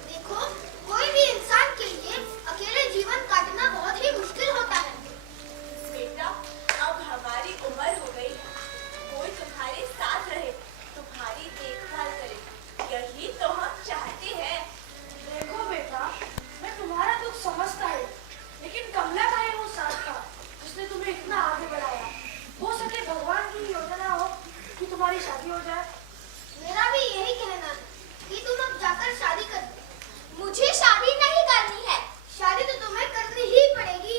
देखो, कोई भी इंसान के लिए अकेले जीवन काटना बहुत ही मुश्किल होता है। बेटा, अब हमारी उम्र हो गई है, कोई तुम्हारे साथ रहे, तुम्हारी देखभाल करे, यही तो हम चाहते हैं। देखो बेटा, मैं तुम्हारा दुख समझता है, लेकिन कमला का है वो साथ का जिसने तुम्हें इतना आगे बढ़ाया। हो सके भगवान की योजना हो कि तुम्हारी शादी हो जाए। मेरा भी यही कहना है कि तुम अब जाकर शादी कर दो। मुझे शादी नहीं करनी है। शादी तो तुम्हें करनी ही पड़ेगी।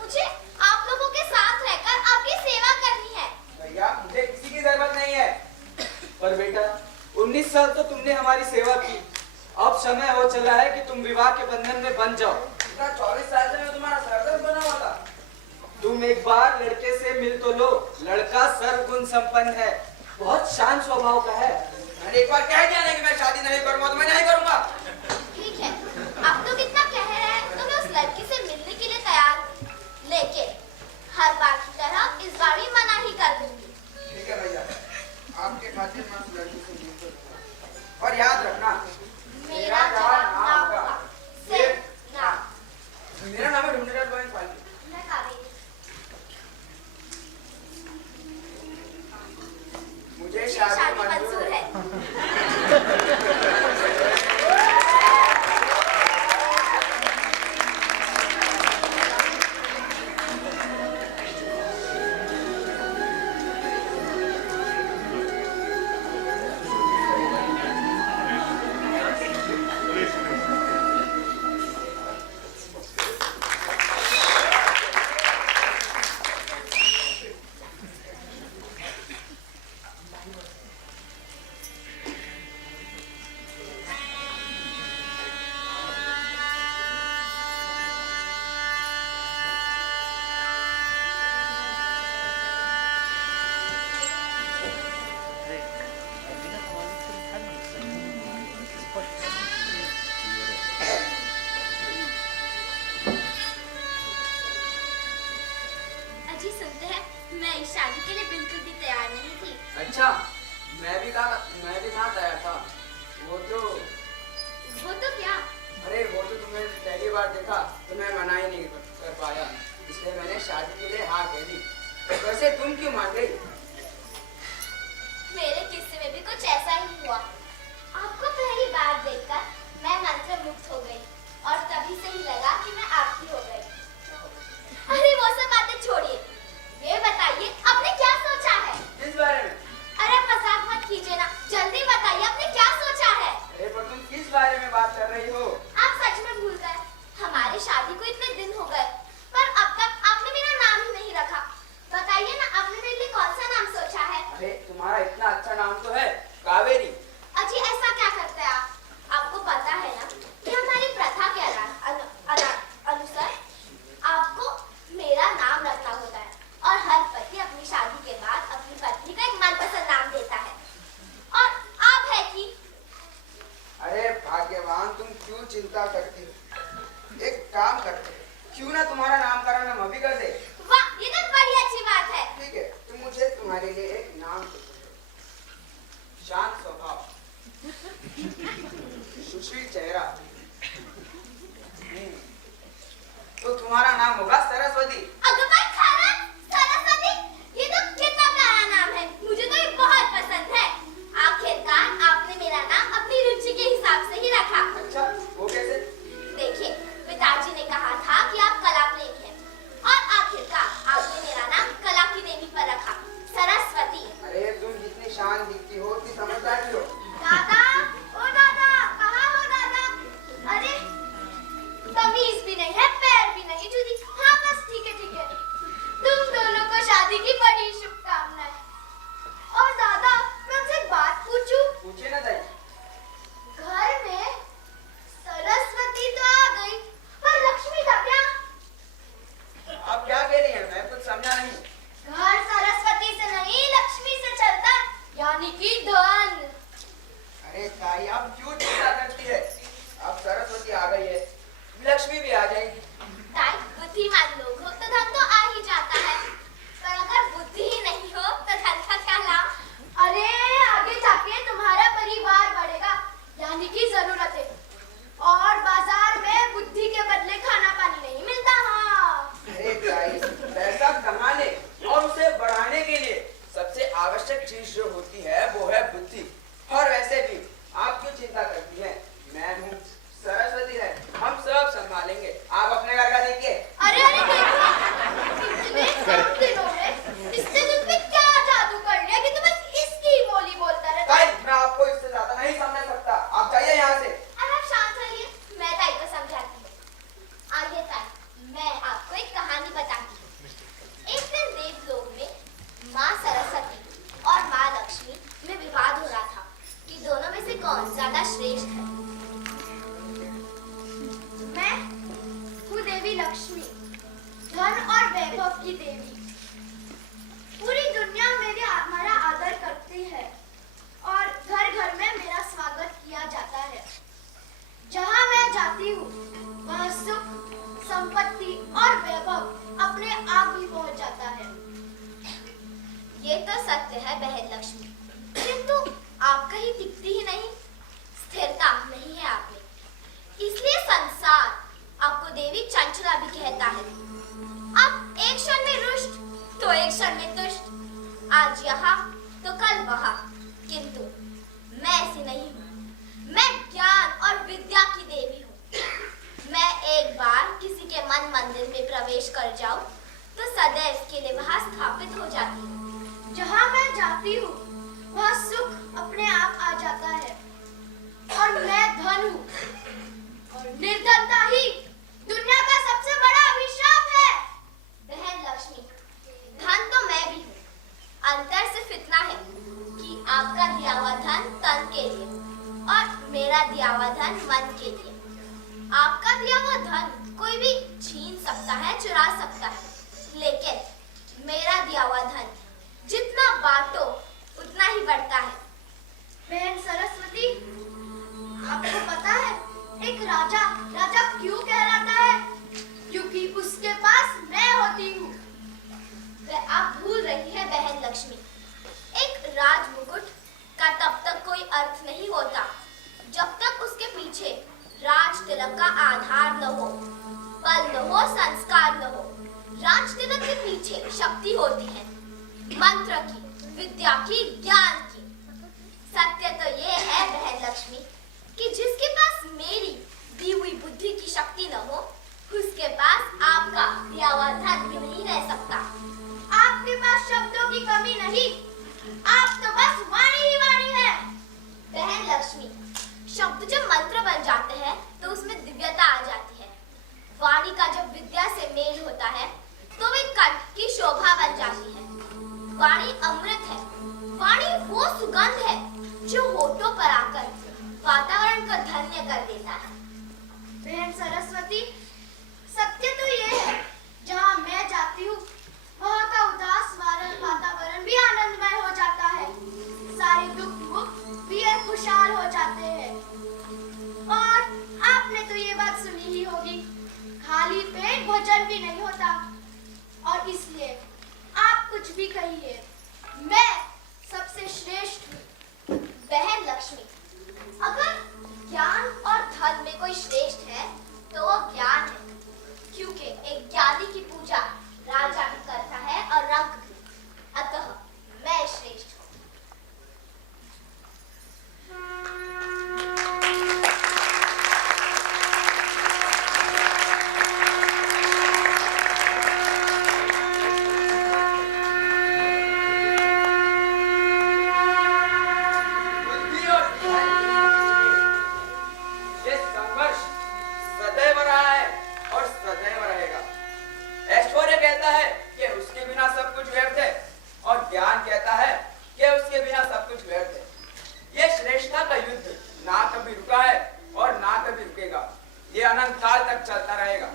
मुझे आप लोगों के साथ रहकर आपकी सेवा करनी है। भैया, मुझे किसी की जरूरत नहीं है। पर बेटा, 19 साल तो तुमने हमारी सेवा की। अब समय हो चला है कि तुम विवाह के बंधन में बंध जाओ। 24 साल से मैं तुम्हारा सरदर्द बना हुआ था। तुम एक बार लड़के से मिल तो लो। लड़का सर्वगुण संपन्न है, बहुत शांत स्वभाव का है। मैंने एक बार कह दिया ना कि मैं शादी नहीं करूंगा तो मैं नहीं करूंगा। ठीक है, अब तो कितना कह रहे हैं तो मैं उस लड़की से मिलने के लिए तैयार हूँ, लेकिन हर बार की तरह इस बार भी मना ही कर दूंगी। ठीक है भैया, आपके खातिर मैं उस लड़की से मिल करूंगा। और याद रखना, मेरा जवाब ना होगा, सिर्फ ना। मेरा नाम है ढूंढराज गोविंद पालकी। मैं कावेरी। मुझे शादी मंजूर है। कहाँ तैयार था। वो तो क्या? अरे वो तो तुम्हें पहली बार देखा तो मैं मना ही नहीं कर पाया, इसलिए मैंने शादी के लिए हाँ कह दी। वैसे तुम क्यों मान गई? मेरे किस्से में भी कुछ ऐसा ही हुआ। आपको पहली बार देखकर मैं मंत्रमुग्ध हो गई और तभी से ही लगा कि मैं आपकी हो गई। अरे वो सब बातें छोड़िए, ये बताइए आपने क्या सोचा है? किस बारे में? अरे मजाक मत कीजिए ना, जल्दी बताइए आपने क्या सोचा है? अरे पर तुम किस बारे में बात कर रही हो? आप सच में भूल गए, हमारी शादी को इतने दिन हो गए पर अब तक आपने मेरा नाम ही नहीं रखा। बताइए ना आपने मेरे लिए कौन सा नाम सोचा है? अरे तुम्हारा इतना अच्छा नाम तो है, कावेरी। अजी ऐसा क्या करते हैं आप? आपको पता है ना कि हमारी प्रथा के अनुसार आपको मेरा नाम रखना होता है और हर पति अपनी शादी के बाद अपनी पत्नी का एक मनपसंद नाम देता है। और आप है कि अरे भाग्यवान, तुम क्यों चिंता करती हो? एक काम करते हैं, क्यों ना तुम्हारा नामकरण हम अभी कर दे? वाह, ये तो बड़ी अच्छी बात है। ठीक है, तुम मुझे तुम्हारे लिए एक नाम सोचो। शांत स्वभाव, सुशील चेहरा। तो तुम्हारा नाम होगा सरस्वती। अगुबाई खाना सरस्वती, ये तो कितना प्यारा नाम है, मुझे तो ये बहुत पसंद है। आखिरकार आपने मेरा नाम अपनी रुचि के हिसाब से ही रखा। अच्छा, वो कैसे? देखिए, पिताजी ने कहा था कि आप कला प्रेमी हैं और आखिरकार आपने मेरा नाम कला की देवी पर रखा, सरस्वती। अरे तुम जितनी शान दिखती हो उतनी समझदार भी हो। दादा, ओ दादा, कहाँ हो दादा? अरे तमीज भी नहीं है, पैर भी नहीं जुदी। हाँ बस ठीक है ठीक है। तुम दोनों को शादी की बड़ी शुभकामनाएं। और दादा, मैं उनसे एक बात पूछूं? पूछे ना दाई। घर में सरस्वती तो आ गई, पर लक्ष्मी का क्या? आप क्या कह रही हैं? मैं कुछ समझा नहीं। घर सरस्वती से नहीं लक्ष्मी से चलता, यानी कि धन। अरे ताई, आप क्यों चिंता करती है? अब सरस्वती आ गई है, लक्ष्मी भी आ जाएगी। ताई, बुद्धिमान लोग हो तो धन तो आ ही जाता है, पर अगर बुद्धि ही नहीं हो तो धन का क्या लाभ? अरे आगे जाके तुम्हारा परिवार बढ़ेगा, यानी कि जरूरतें, और बाजार में बुद्धि के बदले खाना पानी नहीं मिलता। हाँ अरे ताई, पैसा कमाने और उसे बढ़ाने के लिए सबसे आवश्यक चीज जो होती है वो है बुद्धि। और वैसे भी आप क्यों चिंता करती हैं? मैं हूँ, सरस्वती है, हम सब संभालेंगे। आप अपने घर का देखिए। अरे अरे देखो, इतने कम दिनों में इसने तुम पे क्या जादू कर लिया कि तुम बस इसकी ही बोली बोलता रहता ताई, है? मैं आपको इससे ज्यादा नहीं समझ सकता, आप जाइए यहाँ से। अरे आप शांत रहिए, मैं ताई को समझाती हूँ। आइए ताई, मैं आपको एक कहानी बताती हूँ। एक दिन देवलोक में माँ सरस्वती और माँ लक्ष्मी में विवाद हो रहा था कि दोनों में से कौन ज्यादा श्रेष्ठ है। मैं हूँ देवी लक्ष्मी, धन और वैभव की देवी। पूरी दुनिया हमारा आदर करती है और घर घर में मेरा स्वागत किया जाता है। जहाँ मैं जाती हूँ वहाँ सुख, संपत्ति और वैभव अपने आप ही पहुँच जाता है। ये तो सत्य है बहन लक्ष्मी, किंतु आप कहीं दिखती ही नहीं, स्थिरता नहीं है आप में, इसलिए संसार आपको देवी चंचला भी कहता है। आप एक क्षण में रुष्ट तो एक क्षण में तुष्ट, आज यहाँ तो कल वहाँ, किंतु मैं ऐसी नहीं हूँ। मैं ज्ञान और विद्या की देवी हूँ। मैं एक बार किसी के मन मंदिर में प्रवेश कर जाऊँ तो सदैव के लिए वहाँ स्थापित हो जाती हूँ। जहाँ मैं जाती हूँ वहाँ सुख अपने आप आ जाता है और मैं धन हूँ, और निर्धनता ही दुनिया का सबसे बड़ा अभिशाप है। बहन लक्ष्मी, धन तो मैं भी हूँ, अंतर सिर्फ इतना है कि आपका दिया हुआ धन तन के लिए और मेरा दिया हुआ धन मन के लिए। आपका दिया हुआ धन कोई भी छीन सकता है, चुरा सकता है, लेकिन मेरा दिया हुआ धन जितना बांटो उतना ही बढ़ता है। बहन सरस्वती, आपको पता है एक राजा राजा क्यों कहलाता है? क्योंकि उसके पास मैं होती हूँ। आप भूल रही है बहन लक्ष्मी, एक राज मुकुट का तब पीछे राज तिलक का आधार न हो, बल न हो, संस्कार न हो। राज तिलक के पीछे शक्ति होती है, मंत्र की, विद्या की, ज्ञान की। सत्य तो ये है बहन लक्ष्मी कि जिसके पास मेरी दी हुई बुद्धि की शक्ति न हो, उसके पास आपका दिया हुआ धन भी नहीं रह सकता। आपके पास शब्दों की कमी नहीं, आप तो बस वाणी ही वाणी है। बहन लक्ष्मी, शब्द जब मंत्र बन जाते हैं तो उसमें दिव्यता आ जाती है। वाणी का जब विद्या से मेल होता है तो वे कंठ की शोभा बन जाती है। वाणी अमृत है, वाणी वो सुगंध है जो होठों पर आकर वातावरण को धन्य कर देता है। बहन सरस्वती, सत्य तो ये है, जहाँ मैं जाती हूँ वहाँ का उदास वातावरण भी आनंदमय हो जाता है। सारे दुख भी खुशहाल हो जाते हैं। और आपने तो ये बात सुनी ही होगी, खाली पेट भोजन भी नहीं होता। और इसलिए आप कुछ भी कहिए, मैं सबसे श्रेष्ठ हूँ। बहन लक्ष्मी, अगर ज्ञान और धन में कोई श्रेष्ठ है तो वो ज्ञान है, क्योंकि एक ज्ञानी की पूजा राजा भी करता है और रंक भी। अतः मैं श्रेष्ठ हूँ। बुद्धि और ये संघर्ष सदैव रहा है और सदैव रहेगा। ऐश्वर्य कहता है कि उसके बिना सब कुछ व्यर्थ है, और ज्ञान कहता है कि उसके बिना सब कुछ व्यर्थ है। ये श्रेष्ठता का युद्ध ना कभी रुका है और ना कभी रुकेगा। ये अनंत काल तक चलता रहेगा।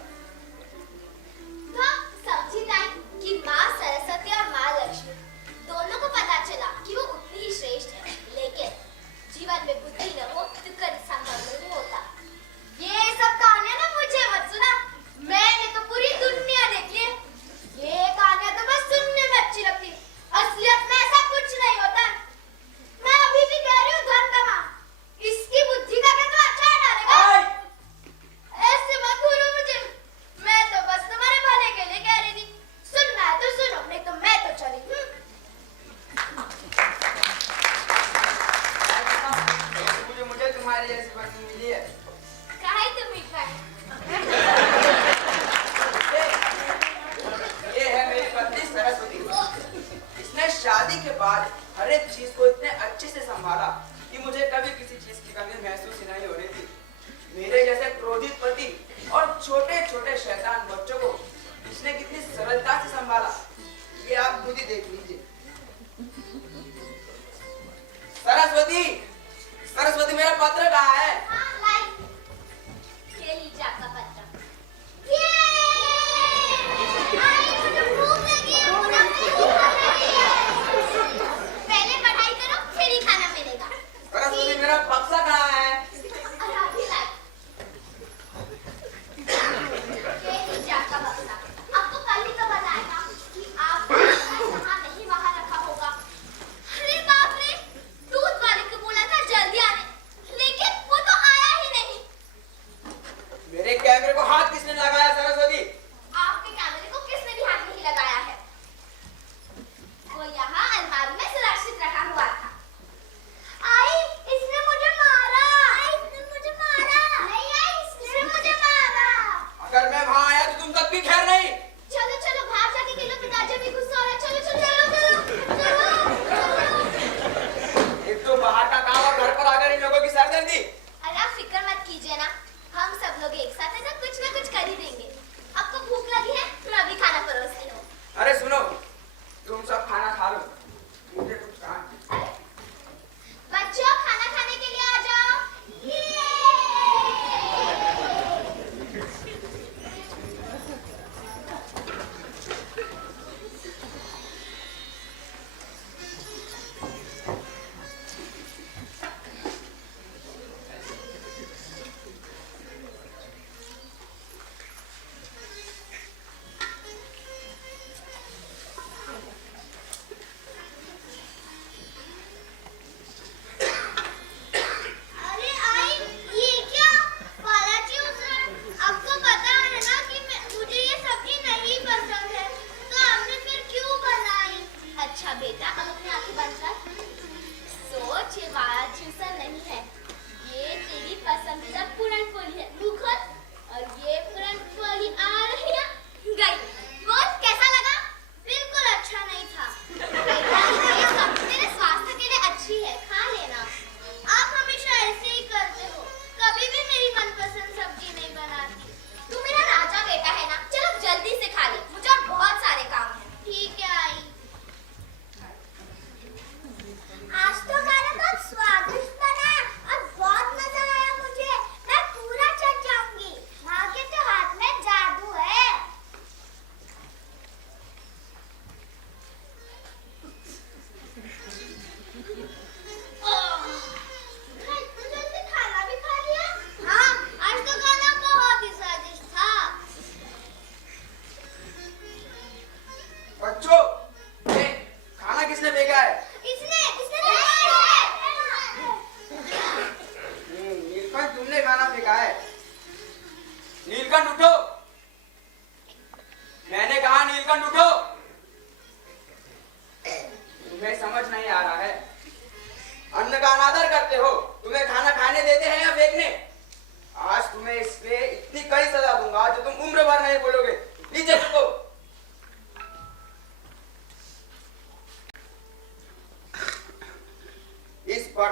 तो समझी ताई कि माँ सरस्वती और माँ लक्ष्मी दोनों को पता चला कि वो उतनी ही श्रेष्ठ है, लेकिन जीवन में बुद्धि न हो तो कभी संभव नहीं होता। ये सब कहानियां ना मुझे मत सुना, मैंने तो पूरी दुनिया देख ली है। ये कहानियां तो बस सुनने में अच्छी लगती, असलियत में ऐसा कुछ नहीं होता। मैं अभी भी कह रही हूँ धन कमा, इसकी बुद्धि का क्या तो अचार डालेगा। ऐसे मत बोलो मुझे, मैं तो बस तुम्हारे भले के लिए कह रही थी। सुनना है तो सुनो, नहीं तो मैं तो चली। मुझे तुम्हारी जैसी पत्नी मिली है। काहे तुम मीठा है? ये है मेरी पत्नी सरस्वती। इसने शादी के बाद हर एक चीज को इतने अच्छे से संभाला कि मुझे कभी किसी चीज की कमी महसूस ही नहीं हो रही थी। मेरे जैसे क्रोधित पति और छोटे छोटे शैतान बच्चों को इसने कितनी सरलता से संभाला, ये आप खुद ही देख लीजिए। सरस्वती, सरस्वती, मेरा पत्र कहाँ है? हाँ, लाई। ये लीजिए आपका पत्र। पहले पढ़ाई करो, फिर ही खाना मिलेगा। सरस्वती, मेरा बक्सा कहाँ है? और अभी लाई। ये लीजिए आपका बक्सा। आपको कल ही तो बताया था कि आपको यहाँ नहीं वहाँ रखा होगा। अरे बाप रे, दूध वाले को बोला था जल्दी आने, लेकिन वो तो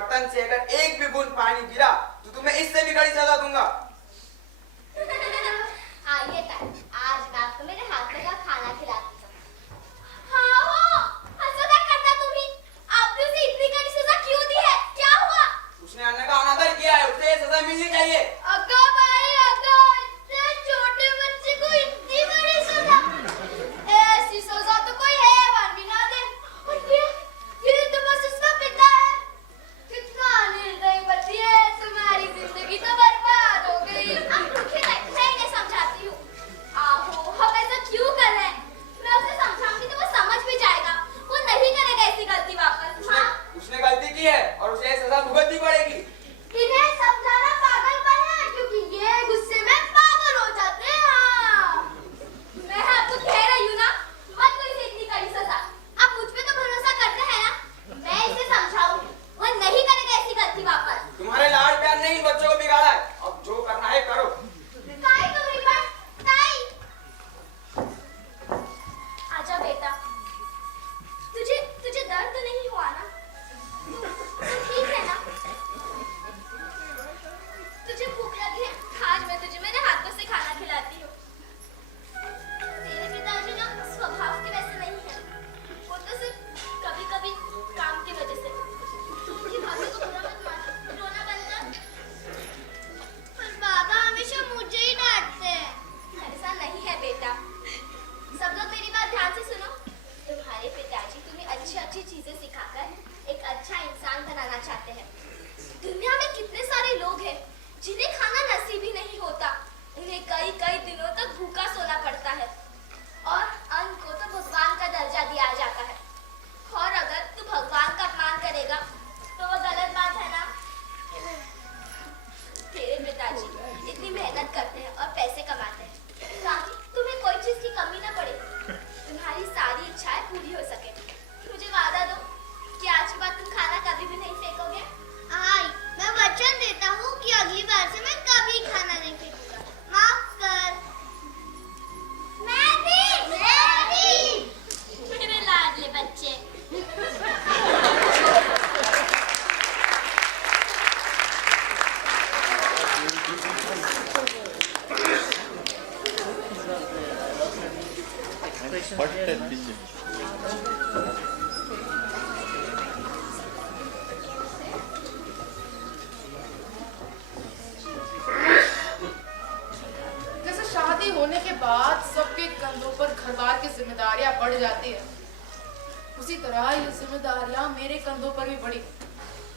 बर्तन से अगर एक भी बूंद पानी गिरा तो तुम्हें इससे भी कड़ी सजा दूंगा। आइए ताई, आज मैं आपको मेरे हाथ का खाना खिलाती हूँ। हाँ हो, हंसो क्या करता तुम ही? आपने उसे इतनी कड़ी सजा क्यों दी है? क्या हुआ? उसने अन्य का अनादर किया है, उसे ये सजा मिलनी चाहिए। अक्का भाई अक्का, इतने छोटे बच्चे को इतनी बड़ी सजा? ऐसी सजा तो कोई हैवान भी ना दे। और ये तो बस उसका पिता है। कितना निर्दयी बच्ची है, तुम्हारी जिंदगी तो बर्बाद हो गई। अब रुकिए, मैं इन्हें समझाती हूँ। आहो, हम ऐसा क्यों कर रहे हैं? मैं उसे समझाऊंगी तो वो समझ भी जाएगा। वो नहीं करेगा ऐसी गलती वापस। हाँ? उसने गलती की है और उसे ये सजा भुगतनी पड़ेगी। इन्हें समझाना पागलपन है, क्योंकि ये गुस्से में पागल हो जाते हैं। हाँ। मैं आपको कह रही हूँ ना, मत कोई से इतनी कड़ी सजा। आप मुझ पे तो भरोसा करते हैं ना? मैं इसे समझाऊंगी, वो नहीं करेगा ऐसी गलती वापस। तुम्हारे लाड प्यार ने इन बच्चों को बिगाड़ा है, अब जो करना है करो। ताई तुम्हें पर, ताई। आजा बेटा, तुझे दर्द नहीं हुआ ना? तू ठीक है ना? तुझे भूख लगी है? आज मैं तुझे मेरे हाथों से खाना खिलाती हूँ। तेरे पिताजी ना स्वभाव के वैसे नहीं है, वो तो सिर्फ कभी-कभी काम की वजह से। तू उनकी बातों को बुरा मत मान, रोना बंद कर। पर बाबा हमेशा मुझे ही डांटते हैं। ऐसा नहीं है बेटा, सब लोग मेरी बात ध्यान से सुनो। तुम्हारे पिताजी तुम्हें अच्छी-अच्छी चीजें सिखाकर एक अच्छा इंसान बनाना चाहते हैं। दुनिया में कितने सारे लोग हैं जिन्हें खाना नसीब ही नहीं होता। उन्हें कई दिनों तक भूखा सोना पड़ता है और अन्न को तो भगवान का दर्जा दिया जाता है। और अगर तू भगवान का अपमान करेगा तो वो गलत बात है ना? तेरे पिताजी इतनी मेहनत करते हैं और पैसे कमाते हैं ताकि तुम्हें कोई चीज की कमी ना पड़े, तुम्हारी सारी इच्छाएं पूरी हो सके। मुझे वादा दो कि आज के बाद तुम खाना कभी भी नहीं फेंकोगे। आई, मैं वचन देता हूँ कि अगली बार से मैं कभी खाना नहीं फेंकूंगा। माफ कर। मैं भी। मेरे लाडले बच्चे। पट्टे पीछे जैसे शादी होने के बाद सबके कंधों पर घरबार की जिम्मेदारियां बढ़ जाती है, उसी तरह ये जिम्मेदारियां मेरे कंधों पर भी बढ़ी।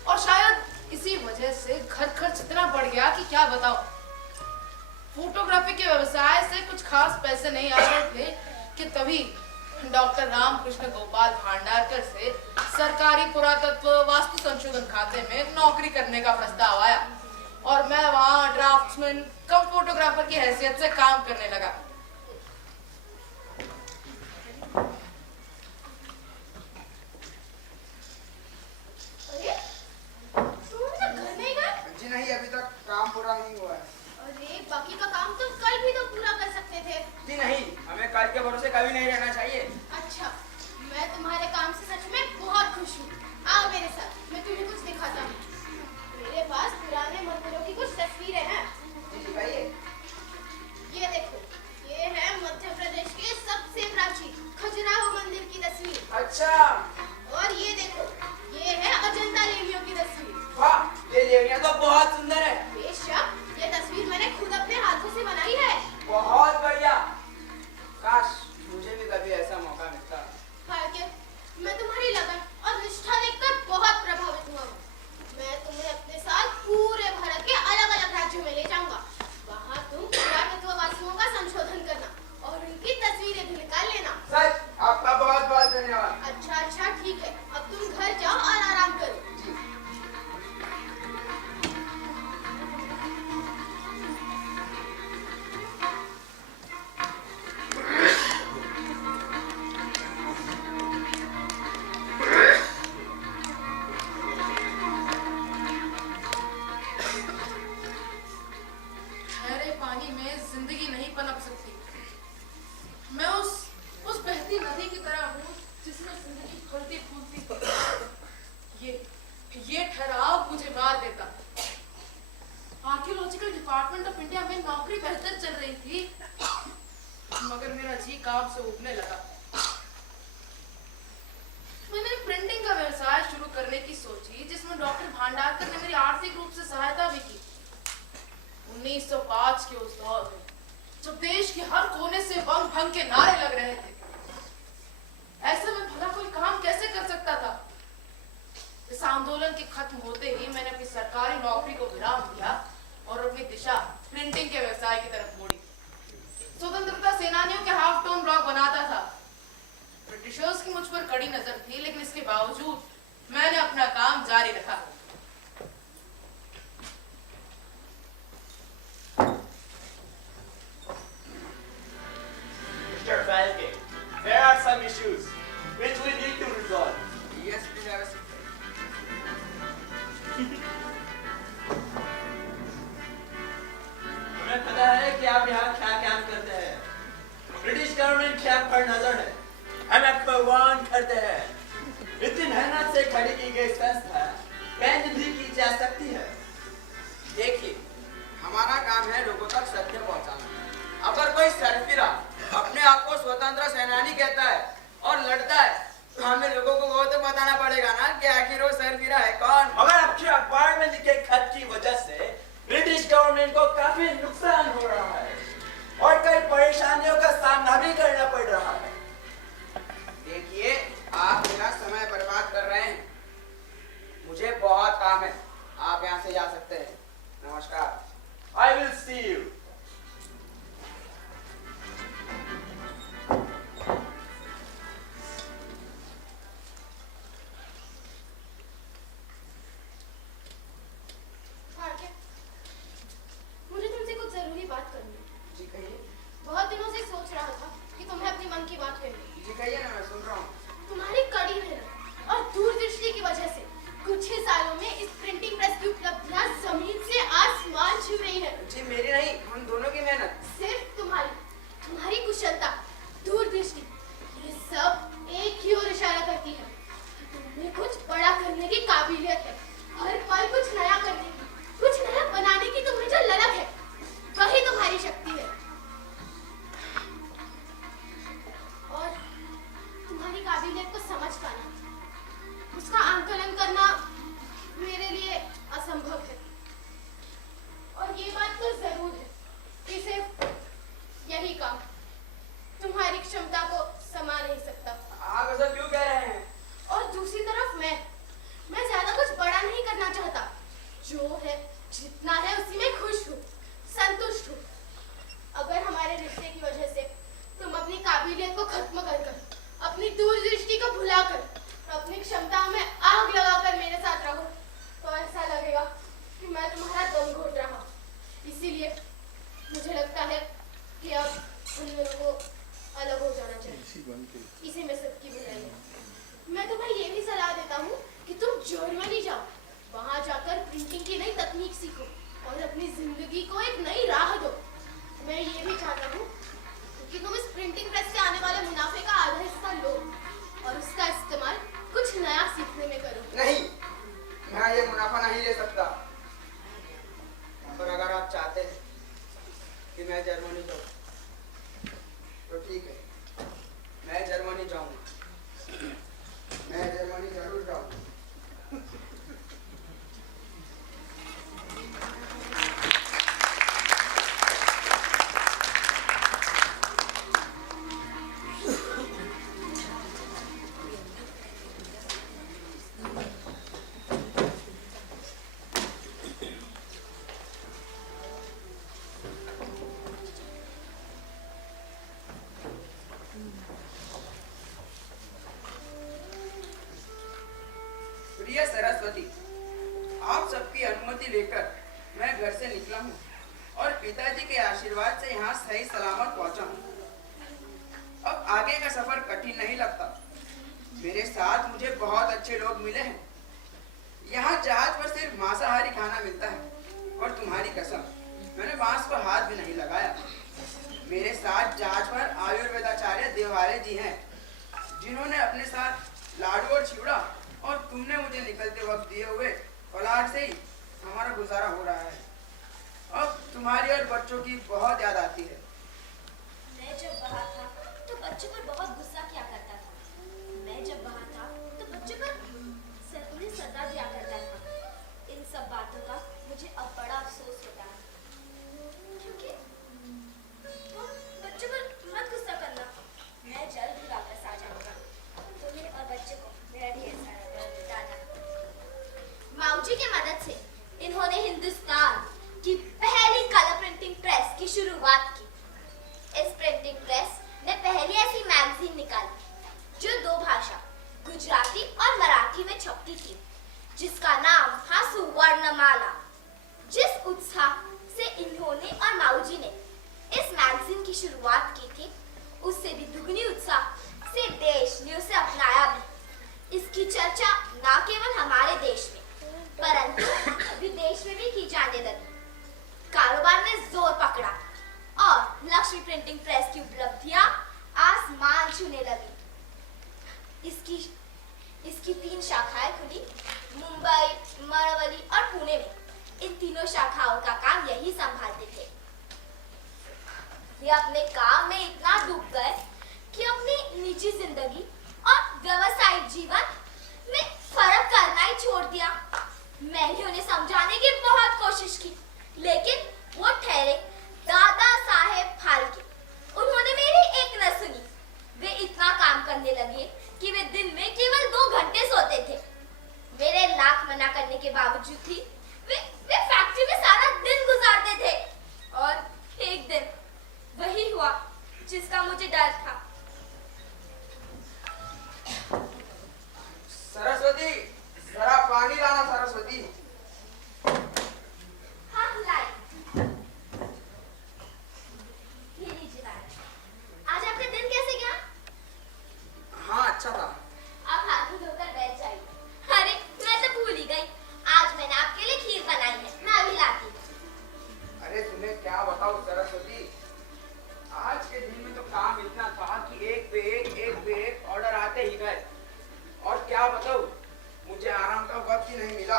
और शायद इसी वजह से घर खर्च इतना बढ़ गया कि क्या बताऊं। फोटोग्राफी के व्यवसाय से कुछ खास पैसे नहीं आ रहे थे कि तभी डॉक्टर रामकृष्ण गोपाल भांडारकर से सरकारी पुरातत्व वास्तु संशोधन खाते में नौकरी करने का प्रस्ताव आया और मैं वहां ड्राफ्ट्समैन कम फोटोग्राफर की हैसियत से काम करने लगा। अरे, तुम तो घर नहीं गए? जी नहीं, अभी तक काम पूरा नहीं हुआ है। अरे, बाकी का काम तो कल भी तो पूरा कर सकते थे। जी नहीं, हमें कल के भरोसे कभी नहीं रहना चाहिए। अच्छा, मैं तुम्हारे काम से सच में बहुत खुश हूँ। आओ मेरे साथ, मैं तुम्हें कुछ दिखाता हूँ। मेरे पास पुराने मंदिरों की कुछ तस्वीरें हैं। जी दिखाइए। ये देखो, ये है मध्य प्रदेश के सबसे प्राचीन खजुराहो मंदिर की तस्वीर। अच्छा। और ये देखो, ये है अजंता लेवियों की तस्वीर। वाह, ये लेवियां तो बहुत सुंदर है। बेशक, ये तस्वीर मैंने खुद अपने हाथों से बनाई है। बहुत बढ़िया। काश मुझे भी कभी ऐसा मौका मिलता। हाय के, मैं डिपार्टमेंट ऑफ इंडिया में नौकरी बेहतर चल रही थी, मगर मेरा जी काम से उबने लगा। मैंने प्रिंटिंग का व्यवसाय शुरू करने की सोची, जिसमें डॉक्टर भांडारकर ने मेरी आर्थिक रूप से सहायता भी की। 1905 के उस दौर में जब देश के हर कोने से वंग भंग के नारे लग रहे थे, ऐसे में भला कोई काम कैसे कर सकता था? इस आंदोलन के खत्म होते ही मैंने अपनी सरकारी नौकरी को विराम दिया और अपनी दिशा प्रिंटिंग के व्यवसाय की तरफ मोड़ी। स्वतंत्रता सेनानियों के हाफ टोन ब्लॉग बनाता था। ब्रिटिशर्स की मुझ पर कड़ी नजर थी, लेकिन इसके बावजूद मैंने अपना काम जारी रखा। Mr. Falke, there are some issues which we need to resolve. Yes, please have a seat. तुम्हें पता है कि आप यहाँ क्या काम करते हैं? ब्रिटिश गवर्नमेंट क्या पर नजर है? हम आपको वार्न करते हैं। इतनी मेहनत से खड़ी की गई संस्था बंद भी की जा सकती है। देखिए, हमारा काम है लोगों तक सत्य पहुंचाना। अगर कोई सरफिरा अपने आप को स्वतंत्र सेनानी कहता है और लड़ता है, तो हमें लोगों को वो तो बताना पड़ेगा ना कि आखिर वो सरफिरा है कौन। मगर आपके अखबार में लिखे खत की वजह से ब्रिटिश गवर्नमेंट को काफी नुकसान हो रहा है और कई परेशानियों का सामना भी करना पड़ रहा है। देखिए, आप मेरा समय बर्बाद कर रहे हैं। मुझे बहुत काम है, आप यहाँ से जा सकते हैं। नमस्कार। I will see you. मुझे तुमसे कुछ जरूरी बात करनी है। जी कहिए। बहुत दिनों से सोच रहा था कि तुम्हें अपनी मन की बात कहनी। जी कहिए ना, मैं सुन रहा हूँ। तुम्हारी कड़ी मेहनत और दूरदृष्टि की वजह से कुछ ही सालों में इस प्रिंटिंग प्रेस की उपलब्धियां जमीन से आसमान छू रही है। जी मेरी नहीं, हम दोनों की मेहनत। सिर्फ तुम्हारी कुशलता, दूरदृष्टि, ये सब एक ही ओर इशारा करती है कि तुम्हें कुछ बड़ा करने की काबिलियत है। हर पल कुछ नया करने की, कुछ नया बनाने की तुम्हें जो ललक है, वही तुम्हारी शक्ति है। और तुम्हारी काबिलियत को समझ पाना, उसका आंकलन करना मेरे लिए असंभव है। और ये बात तो जरूर है कि सिर्फ यही काम तुम्हारी क्षमता को समा नहीं सकता। आप ऐसा क्यों कह रहे हैं? और दूसरी तरफ मैं ज्यादा कुछ बड़ा नहीं करना चाहता। जो है, जितना है, उसी में खुश हूँ, संतुष्ट हूँ। अगर हमारे रिश्ते की वजह से तुम अपनी काबिलियत को खत्म कर अपनी दूरदृष्टि को भुलाकर अपनी क्षमताओं में आग लगाकर मेरे साथ रहो, तो ऐसा लगेगा कि मैं तुम्हारा दम घोट रहा हूँ। इसीलिए मुझे लगता है कि अब उन दोनों को अलग हो जाना चाहिए। इसी में सबकी बुराई है। मैं तुम्हें ये भी सलाह देता हूँ कि तुम जर्मनी जाओ, वहाँ जाकर प्रिंटिंग की नई तकनीक सीखो और अपनी जिंदगी को एक नई राह दो। मैं ये भी चाहता हूँ कि तुम इस प्रिंटिंग प्रेस से आने वाले मुनाफे का आधा हिस्सा लो और उसका इस्तेमाल कुछ नया सीखने में करो। नहीं, मैं ये मुनाफा नहीं ले सकता। पर अगर आप चाहते हैं कि मैं जर्मनी जाऊँ, तो ठीक है, मैं जर्मनी जाऊँगा। मैं जर्मनी जरूर जाऊँगा। प्रिय सरस्वती, आप सबकी अनुमति लेकर मैं घर से निकला हूँ और पिताजी के आशीर्वाद से यहाँ सही सलामत पहुँचा हूँ। अब आगे का सफर कठिन नहीं लगता। मेरे साथ मुझे बहुत अच्छे लोग मिले हैं। यहाँ जहाज पर सिर्फ मांसाहारी खाना मिलता है और तुम्हारी कसम, मैंने मांस को हाथ भी नहीं लगाया। मेरे साथ जहाज पर आयुर्वेदाचार्य देवारे जी हैं, जिन्होंने अपने साथ लाडू और चिवड़ा और तुमने मुझे निकलते वक्त दिए हुए फलाहार से ही हमारा गुजारा हो रहा है। अब तुम्हारी और बच्चों की बहुत याद आती है। मैं जब बाहर था तो बच्चों पर बहुत गुस्सा किया करता था। मैं जब बाहर था तो बच्चों पर उन्हें सजा दिया करता था। इन सब बातों का मुझे अब बड़ा अफसोस होता है, क्योंकि तुम बच्चों पर मत गुस्सा करना। मैं जल्द ही वापस आ जाऊंगा। तुम्हें और बच्चों को मेरा ढेर सारा प्यार। दादा माऊजी की मदद से इन्होंने हिंदुस्तान की पहली कलर प्रिंटिंग प्रेस की शुरुआत की। इस प्रिंटिंग प्रेस ने पहली ऐसी मैगजीन निकाली जो 2 भाषा गुजराती और मराठी में छपती थी, जिसका नाम था सुवर्णमाला। जिस उत्साह से इन्होंने और माऊजी ने इस मैगजीन की शुरुआत की थी, उससे भी दुगनी उत्साह से देश ने उसे अपनाया भी। इसकी चर्चा न केवल हमारे देश में परंतु विदेश में भी की जाने लगी। कारोबार ने जोर पकड़ा और लक्ष्मी प्रिंटिंग प्रेस की उपलब्धियां आसमान छूने लगी। इसकी 3 शाखाएं खुली, मुंबई, मरवली और पुणे में। इन तीनों शाखाओं का काम यही संभालते थे। ये अपने काम में इतना डूब गए कि अपनी निजी जिंदगी और व्यवसायिक जीवन में फर्क करना ही छोड़ दिया। मैंने उन्हें समझाने की बहुत कोशिश की, लेकिन वो ठहरे दादा साहेब फाल्के। उन्होंने मेरी एक न सुनी। वे इतना काम करने लगे कि वे दिन में केवल 2 घंटे सोते थे। मेरे लाख मना करने के बावजूद भी वे फैक्ट्री में सारा दिन गुजारते थे। और एक दिन वही हुआ जिसका मुझे डर था। सरस्वती, जरा पानी लाना। सरस्वती। हाँ लाई। ये लीजिए मैडम। आज आपका दिन कैसे गया? हाँ, अच्छा था। आप हाथ मुंह धोकर बैठ जाइए। अरे मैं तो भूल ही गई, आज मैंने आपके लिए खीर बनाई है। मैं अभी लाती हूँ। अरे तुम्हें क्या बताऊं सरस्वती, आज के दिन में तो काम इतना था कि एक पे एक ऑर्डर आते ही गए। और क्या बताऊं, मुझे आराम का वक्त ही नहीं मिला।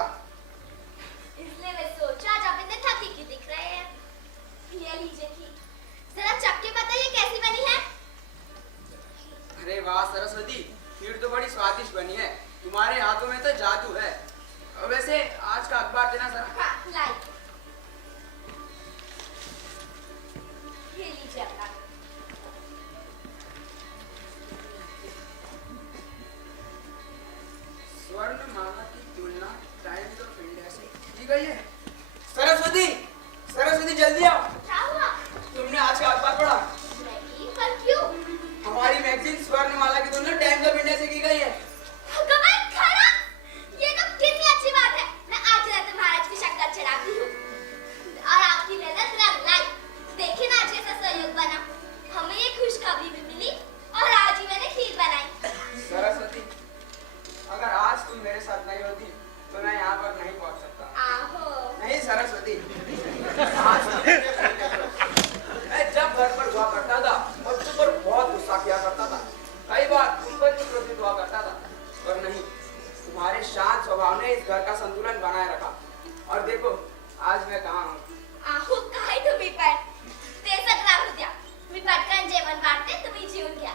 इसलिए मैं सोचा आज आप इतने थके क्यों दिख रहे हैं। ये लीजिए खीर, जरा चख के बताइए कैसी बनी है। अरे वाह सरस्वती, खीर तो बड़ी स्वादिष्ट बनी है। तुम्हारे हाथों में तो जादू है। वैसे आज का अखबार देना जरा। हाँ लाई। ये लीजिए अपना। स्वर्णमाला की तुलना टाइम्स ऑफ इंडिया से की गई है। सरस्वती, सरस्वती जल्दी आओ। क्या हुआ? तुमने आज का अखबार पढ़ा? नहीं, पर क्यों? हमारी मैगजीन स्वर्णमाला की तुलना टाइम्स ऑफ इंडिया से की गई है। कमाल खरा! ये तो कितनी अच्छी बात है। मैं आज रात महाराज की शक्कर चढ़ाती हूँ और आपकी मेहनत रंग लाई। देखिए ना आज कैसा सहयोग बना। हमें ये खुशखबरी भी मिली और आज ही मैंने खीर बनाई। सरस्वती, अगर आज तुम मेरे साथ नहीं होती तो मैं यहाँ पर नहीं पहुँच सकता। आहो। नहीं सरस्वती, आज मैं जब घर पर हुआ करता था बच्चों पर बहुत गुस्सा किया करता था। कई बार तुम पर भी क्रोधित हुआ करता था, पर नहीं, तुम्हारे शांत स्वभाव ने इस घर का संतुलन बनाए रखा। और देखो आज मैं कहाँ हूँ। आहो काय तुम्ही पण ते सगळं राहू द्या। मी पटकन जेवण वाढते, तुम्ही जेवून घ्या।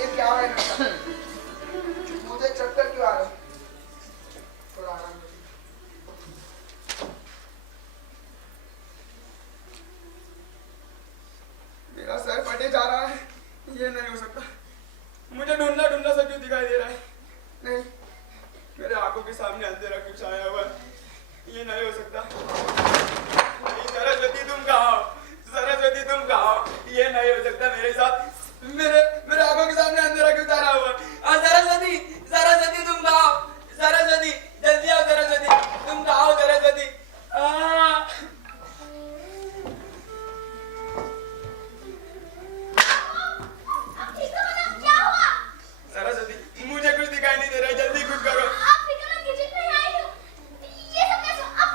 ये क्या हो रहा है? मुझे चक्कर क्यों आ रहा है? थोड़ा आराम करो। मेरा सर फटे जा रहा है। ये नहीं हो सकता। मुझे ढूंढना ढूंढना सा क्यों दिखाई दे रहा है? नहीं, मेरे आंखों के सामने अंधेरा क्यों छाया हुआ है? ये नहीं हो सकता। नहीं, सरस्वती तुम कहाँ हो? सरस्वती तुम कहाँ हो? ये नहीं हो सकता मेरे साथ। मेरे आंखों के सामने अंधेरा क्यों छाया हुआ है? सरस्वती, सरस्वती तुम कहाँ हो? सरस्वती जल्दी आओ। सरस्वती तुम कहाँ हो? सरस्वती अब ठीक हो ना? क्या हुआ? सरस्वती मुझे कुछ दिखाई नहीं दे रहा है। जल्दी कुछ करो। आप फिक्र मत कीजिए, मैं आई हूँ। ये सब कैसे? अब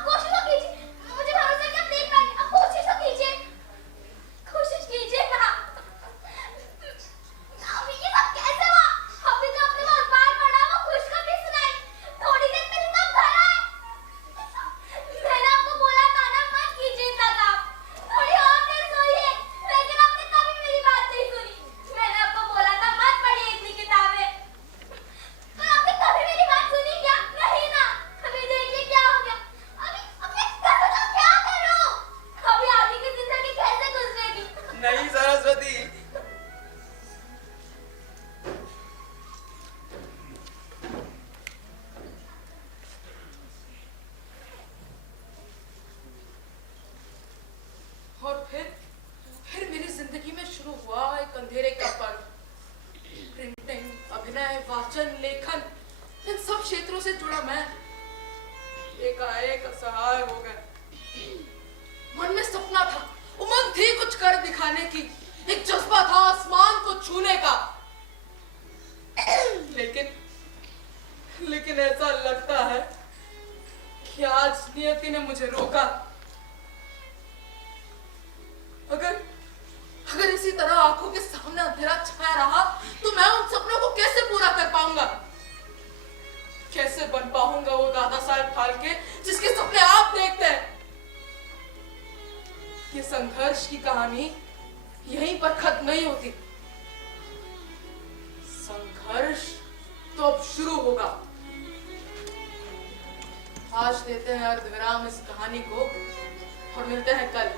क्षेत्रों से जुड़ा मैं एकाएक असहाय हो गया। मन में सपना था, उमंग थी कुछ कर दिखाने की, एक जज्बा था आसमान को छूने का। लेकिन ऐसा लगता है कि आज नियति ने मुझे रोका। अगर इसी तरह आंखों के सामने अंधेरा छाया रहा तो मैं उन सपनों को कैसे पूरा कर पाऊंगा? कैसे बन पाऊंगा वो दादा साहब फाल्के जिसके सपने आप देखते हैं? ये संघर्ष की कहानी यहीं पर खत्म नहीं होती। संघर्ष तो अब शुरू होगा। आज देते हैं अर्धविराम इस कहानी को और मिलते हैं कल।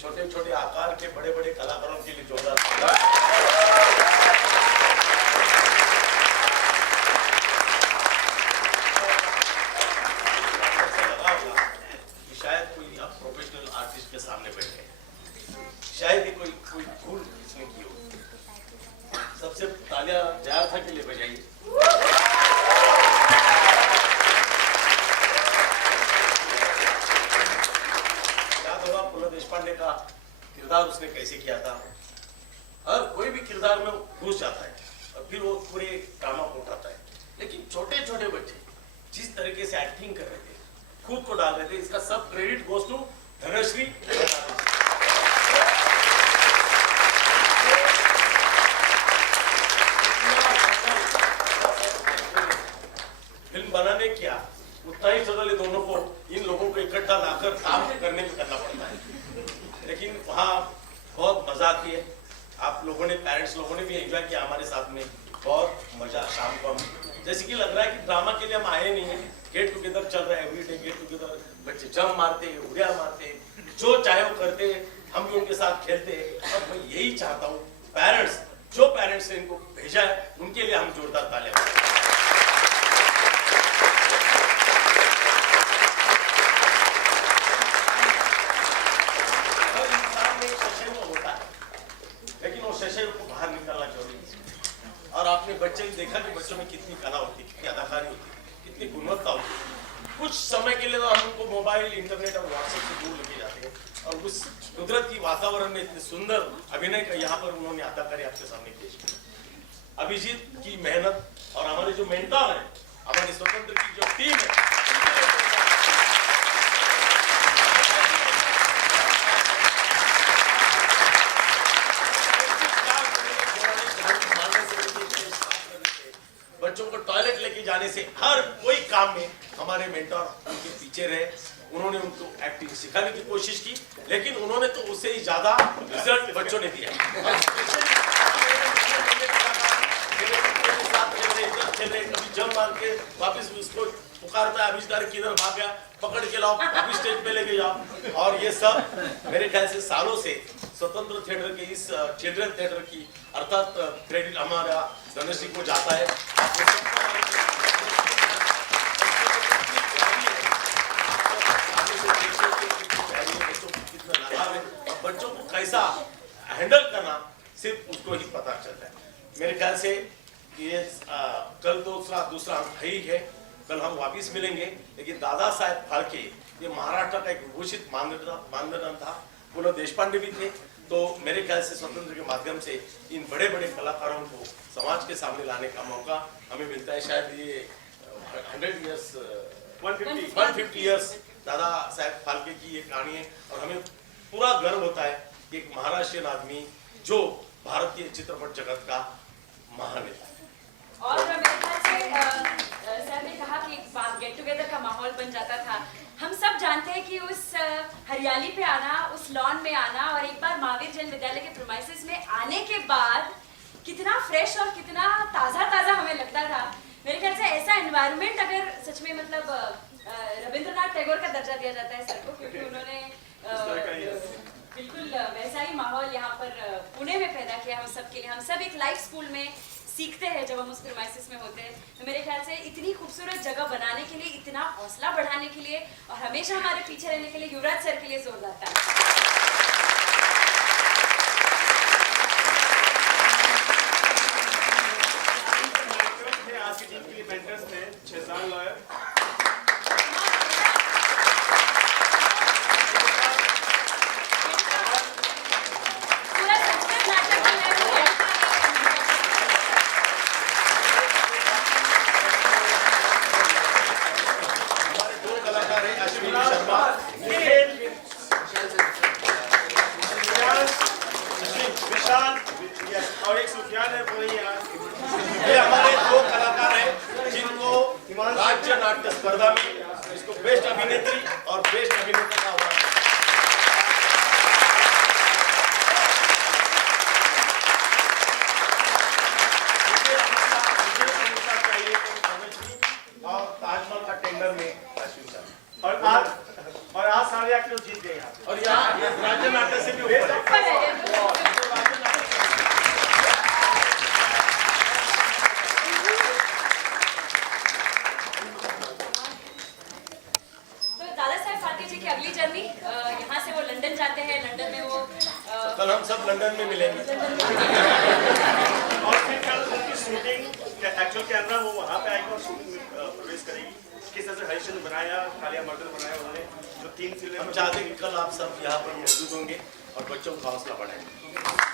छोटे छोटे आकार के बड़े बड़े कलाकारों के लिए जोरदार तालियां जया था के लिए बजाइए। याद होगा पुलह देशपांडे का किरदार उसने कैसे किया था। हर कोई भी किरदार में घुस जाता है और फिर वो पूरे ड्रामा को उठाता है। लेकिन छोटे छोटे बच्चे जिस तरीके से एक्टिंग कर रहे थे, खुद को डाल रहे थे, इसका सब credit goes to Dhanashree. Film बनाने क्या उतना ही स्ट्रगल ये दोनों को, इन लोगों को इकट्ठा लाकर काम करने में करना पड़ता है। लेकिन वहाँ बहुत मजा आती है। आप लोगों ने, पेरेंट्स लोगों ने भी एंजॉय किया हमारे साथ में, बहुत मजा। शाम को हम जैसे कि लग रहा है कि ड्रामा के लिए हम आए नहीं है, गेट टुगेदर चल रहा है, एवरीडे गेट टुगेदर। बच्चे जम मारते, उड़िया मारते, जो चाहे वो करते, हम भी उनके साथ खेलते। और मैं यही चाहता हूँ पेरेंट्स, जो पेरेंट्स ने इनको भेजा है उनके लिए हम जोरदार तालियां बजाएं। हर इंसान में शशय में होता है, लेकिन वो शशय को बाहर निकालना जरूरी है। और आपने बच्चे देखा कि बच्चों में कितनी कला होती है, कितनी अदाकारी होती है, कितनी गुणवत्ता होती है। कुछ समय के लिए तो हम उनको मोबाइल, इंटरनेट और व्हाट्सएप से दूर लेके जाते हैं, और उस कुदरती वातावरण में इतने सुंदर अभिनय का यहाँ पर उन्होंने अदाकारी आपके सामने पेश किया। अभिजीत की मेहनत और हमारे जो मेंटर हैं, हमारे स्वतंत्र की जो टीम है, बच्चों को टॉयलेट लेके जाने से हर कोई काम में हमारे मेंटर उनके पीछे रहे। उन्होंने उनको एक्टिंग सिखाने की कोशिश की, लेकिन उन्होंने तो उससे ही ज्यादा रिजल्ट बच्चों ने दिया। कभी जम मार के वापिस उसको पुकारता है, अभिजीत किधर भाग गया, पकड़ के लाओ, वापिस स्टेज पे लेके जाओ। और ये सब मेरे ख्याल से सालों से स्वतंत्र थिएटर के इस चिल्ड्रन थिएटर की अर्थात क्रेडिट हमारा धनश्री को जाता है। बच्चों को कैसा हैंडल करना सिर्फ उसको ही पता चलता है। मेरे ख्याल से ये कल दूसरा अंक ही है। कल हम वापिस मिलेंगे, लेकिन दादा साहेब फाल्के ये महाराष्ट्र का एक घोषित मानदंड था। पुलह देशपांडे भी थे। तो मेरे ख्याल से स्वतंत्र के माध्यम से इन बड़े बड़े कलाकारों को समाज के सामने लाने का मौका हमें मिलता है। शायद ये 150 ईयर्स दादा साहेब फाल्के की ये कहानी है, और हमें पूरा गर्व होता है कि एक महाराष्ट्रीयन आदमी जो भारतीय चित्रपट जगत का महानेता है। और मेरे ख्याल से सर ने कहा कि गेट टुगेदर का माहौल बन जाता था। हम सब जानते हैं कि उस हरियाली पे आना, उस लॉन में आना, और एक बार महावीर जैन विद्यालय के प्रीमाइसेस में आने के बाद कितना फ्रेश और कितना ताज़ा हमें लगता था। मेरे ख्याल से ऐसा एनवायरनमेंट अगर सच में मतलब रविंद्रनाथ टैगोर का दर्जा दिया जाता है सर को, क्योंकि उन्होंने बिल्कुल वैसा ही माहौल यहाँ पर पुणे में पैदा किया हम सब के लिए। हम सब एक लाइफ स्कूल में सीखते हैं जब हम उस प्रीमाइसेस में होते हैं। तो मेरे ख्याल से इतनी खूबसूरत जगह बनाने के लिए, इतना हौसला बढ़ाने के लिए और हमेशा हमारे पीछे रहने के लिए युवराज सर के लिए जोरदार ताली। आज की टीम के लिए मेंटर्स थे 6 साल लॉयर, और एक सुफियान है वो नहीं है। ये हमारे 2 कलाकार हैं जिनको राज्य नाट्य स्पर्धा में इसको बेस्ट अभिनेत्री और बेस्ट अभिनेता का अवार्ड चाहिए और ताजमहल का टेंडर में और आज सारे एक्टर जीत गए यहाँ और यहाँ राज्य नाट्य से भी ऊपर अगली जर्नी यहाँ से वो लंदन जाते हैं। लंदन में वो कल हम सब लंदन में मिलेंगे और फिर कल शूटिंग एक्चुअल कैमरा वो वहाँ पे आएगा और शूटिंग में प्रवेश करेगी। किस तरह से हरिश्चंद्र बनाया, कालिया मर्दन बनाया उन्होंने, जो 3 फिल्में। हम चाहते हैं कि कल आप सब यहाँ पर मौजूद होंगे और बच्चों को हौसला बढ़ाएंगे।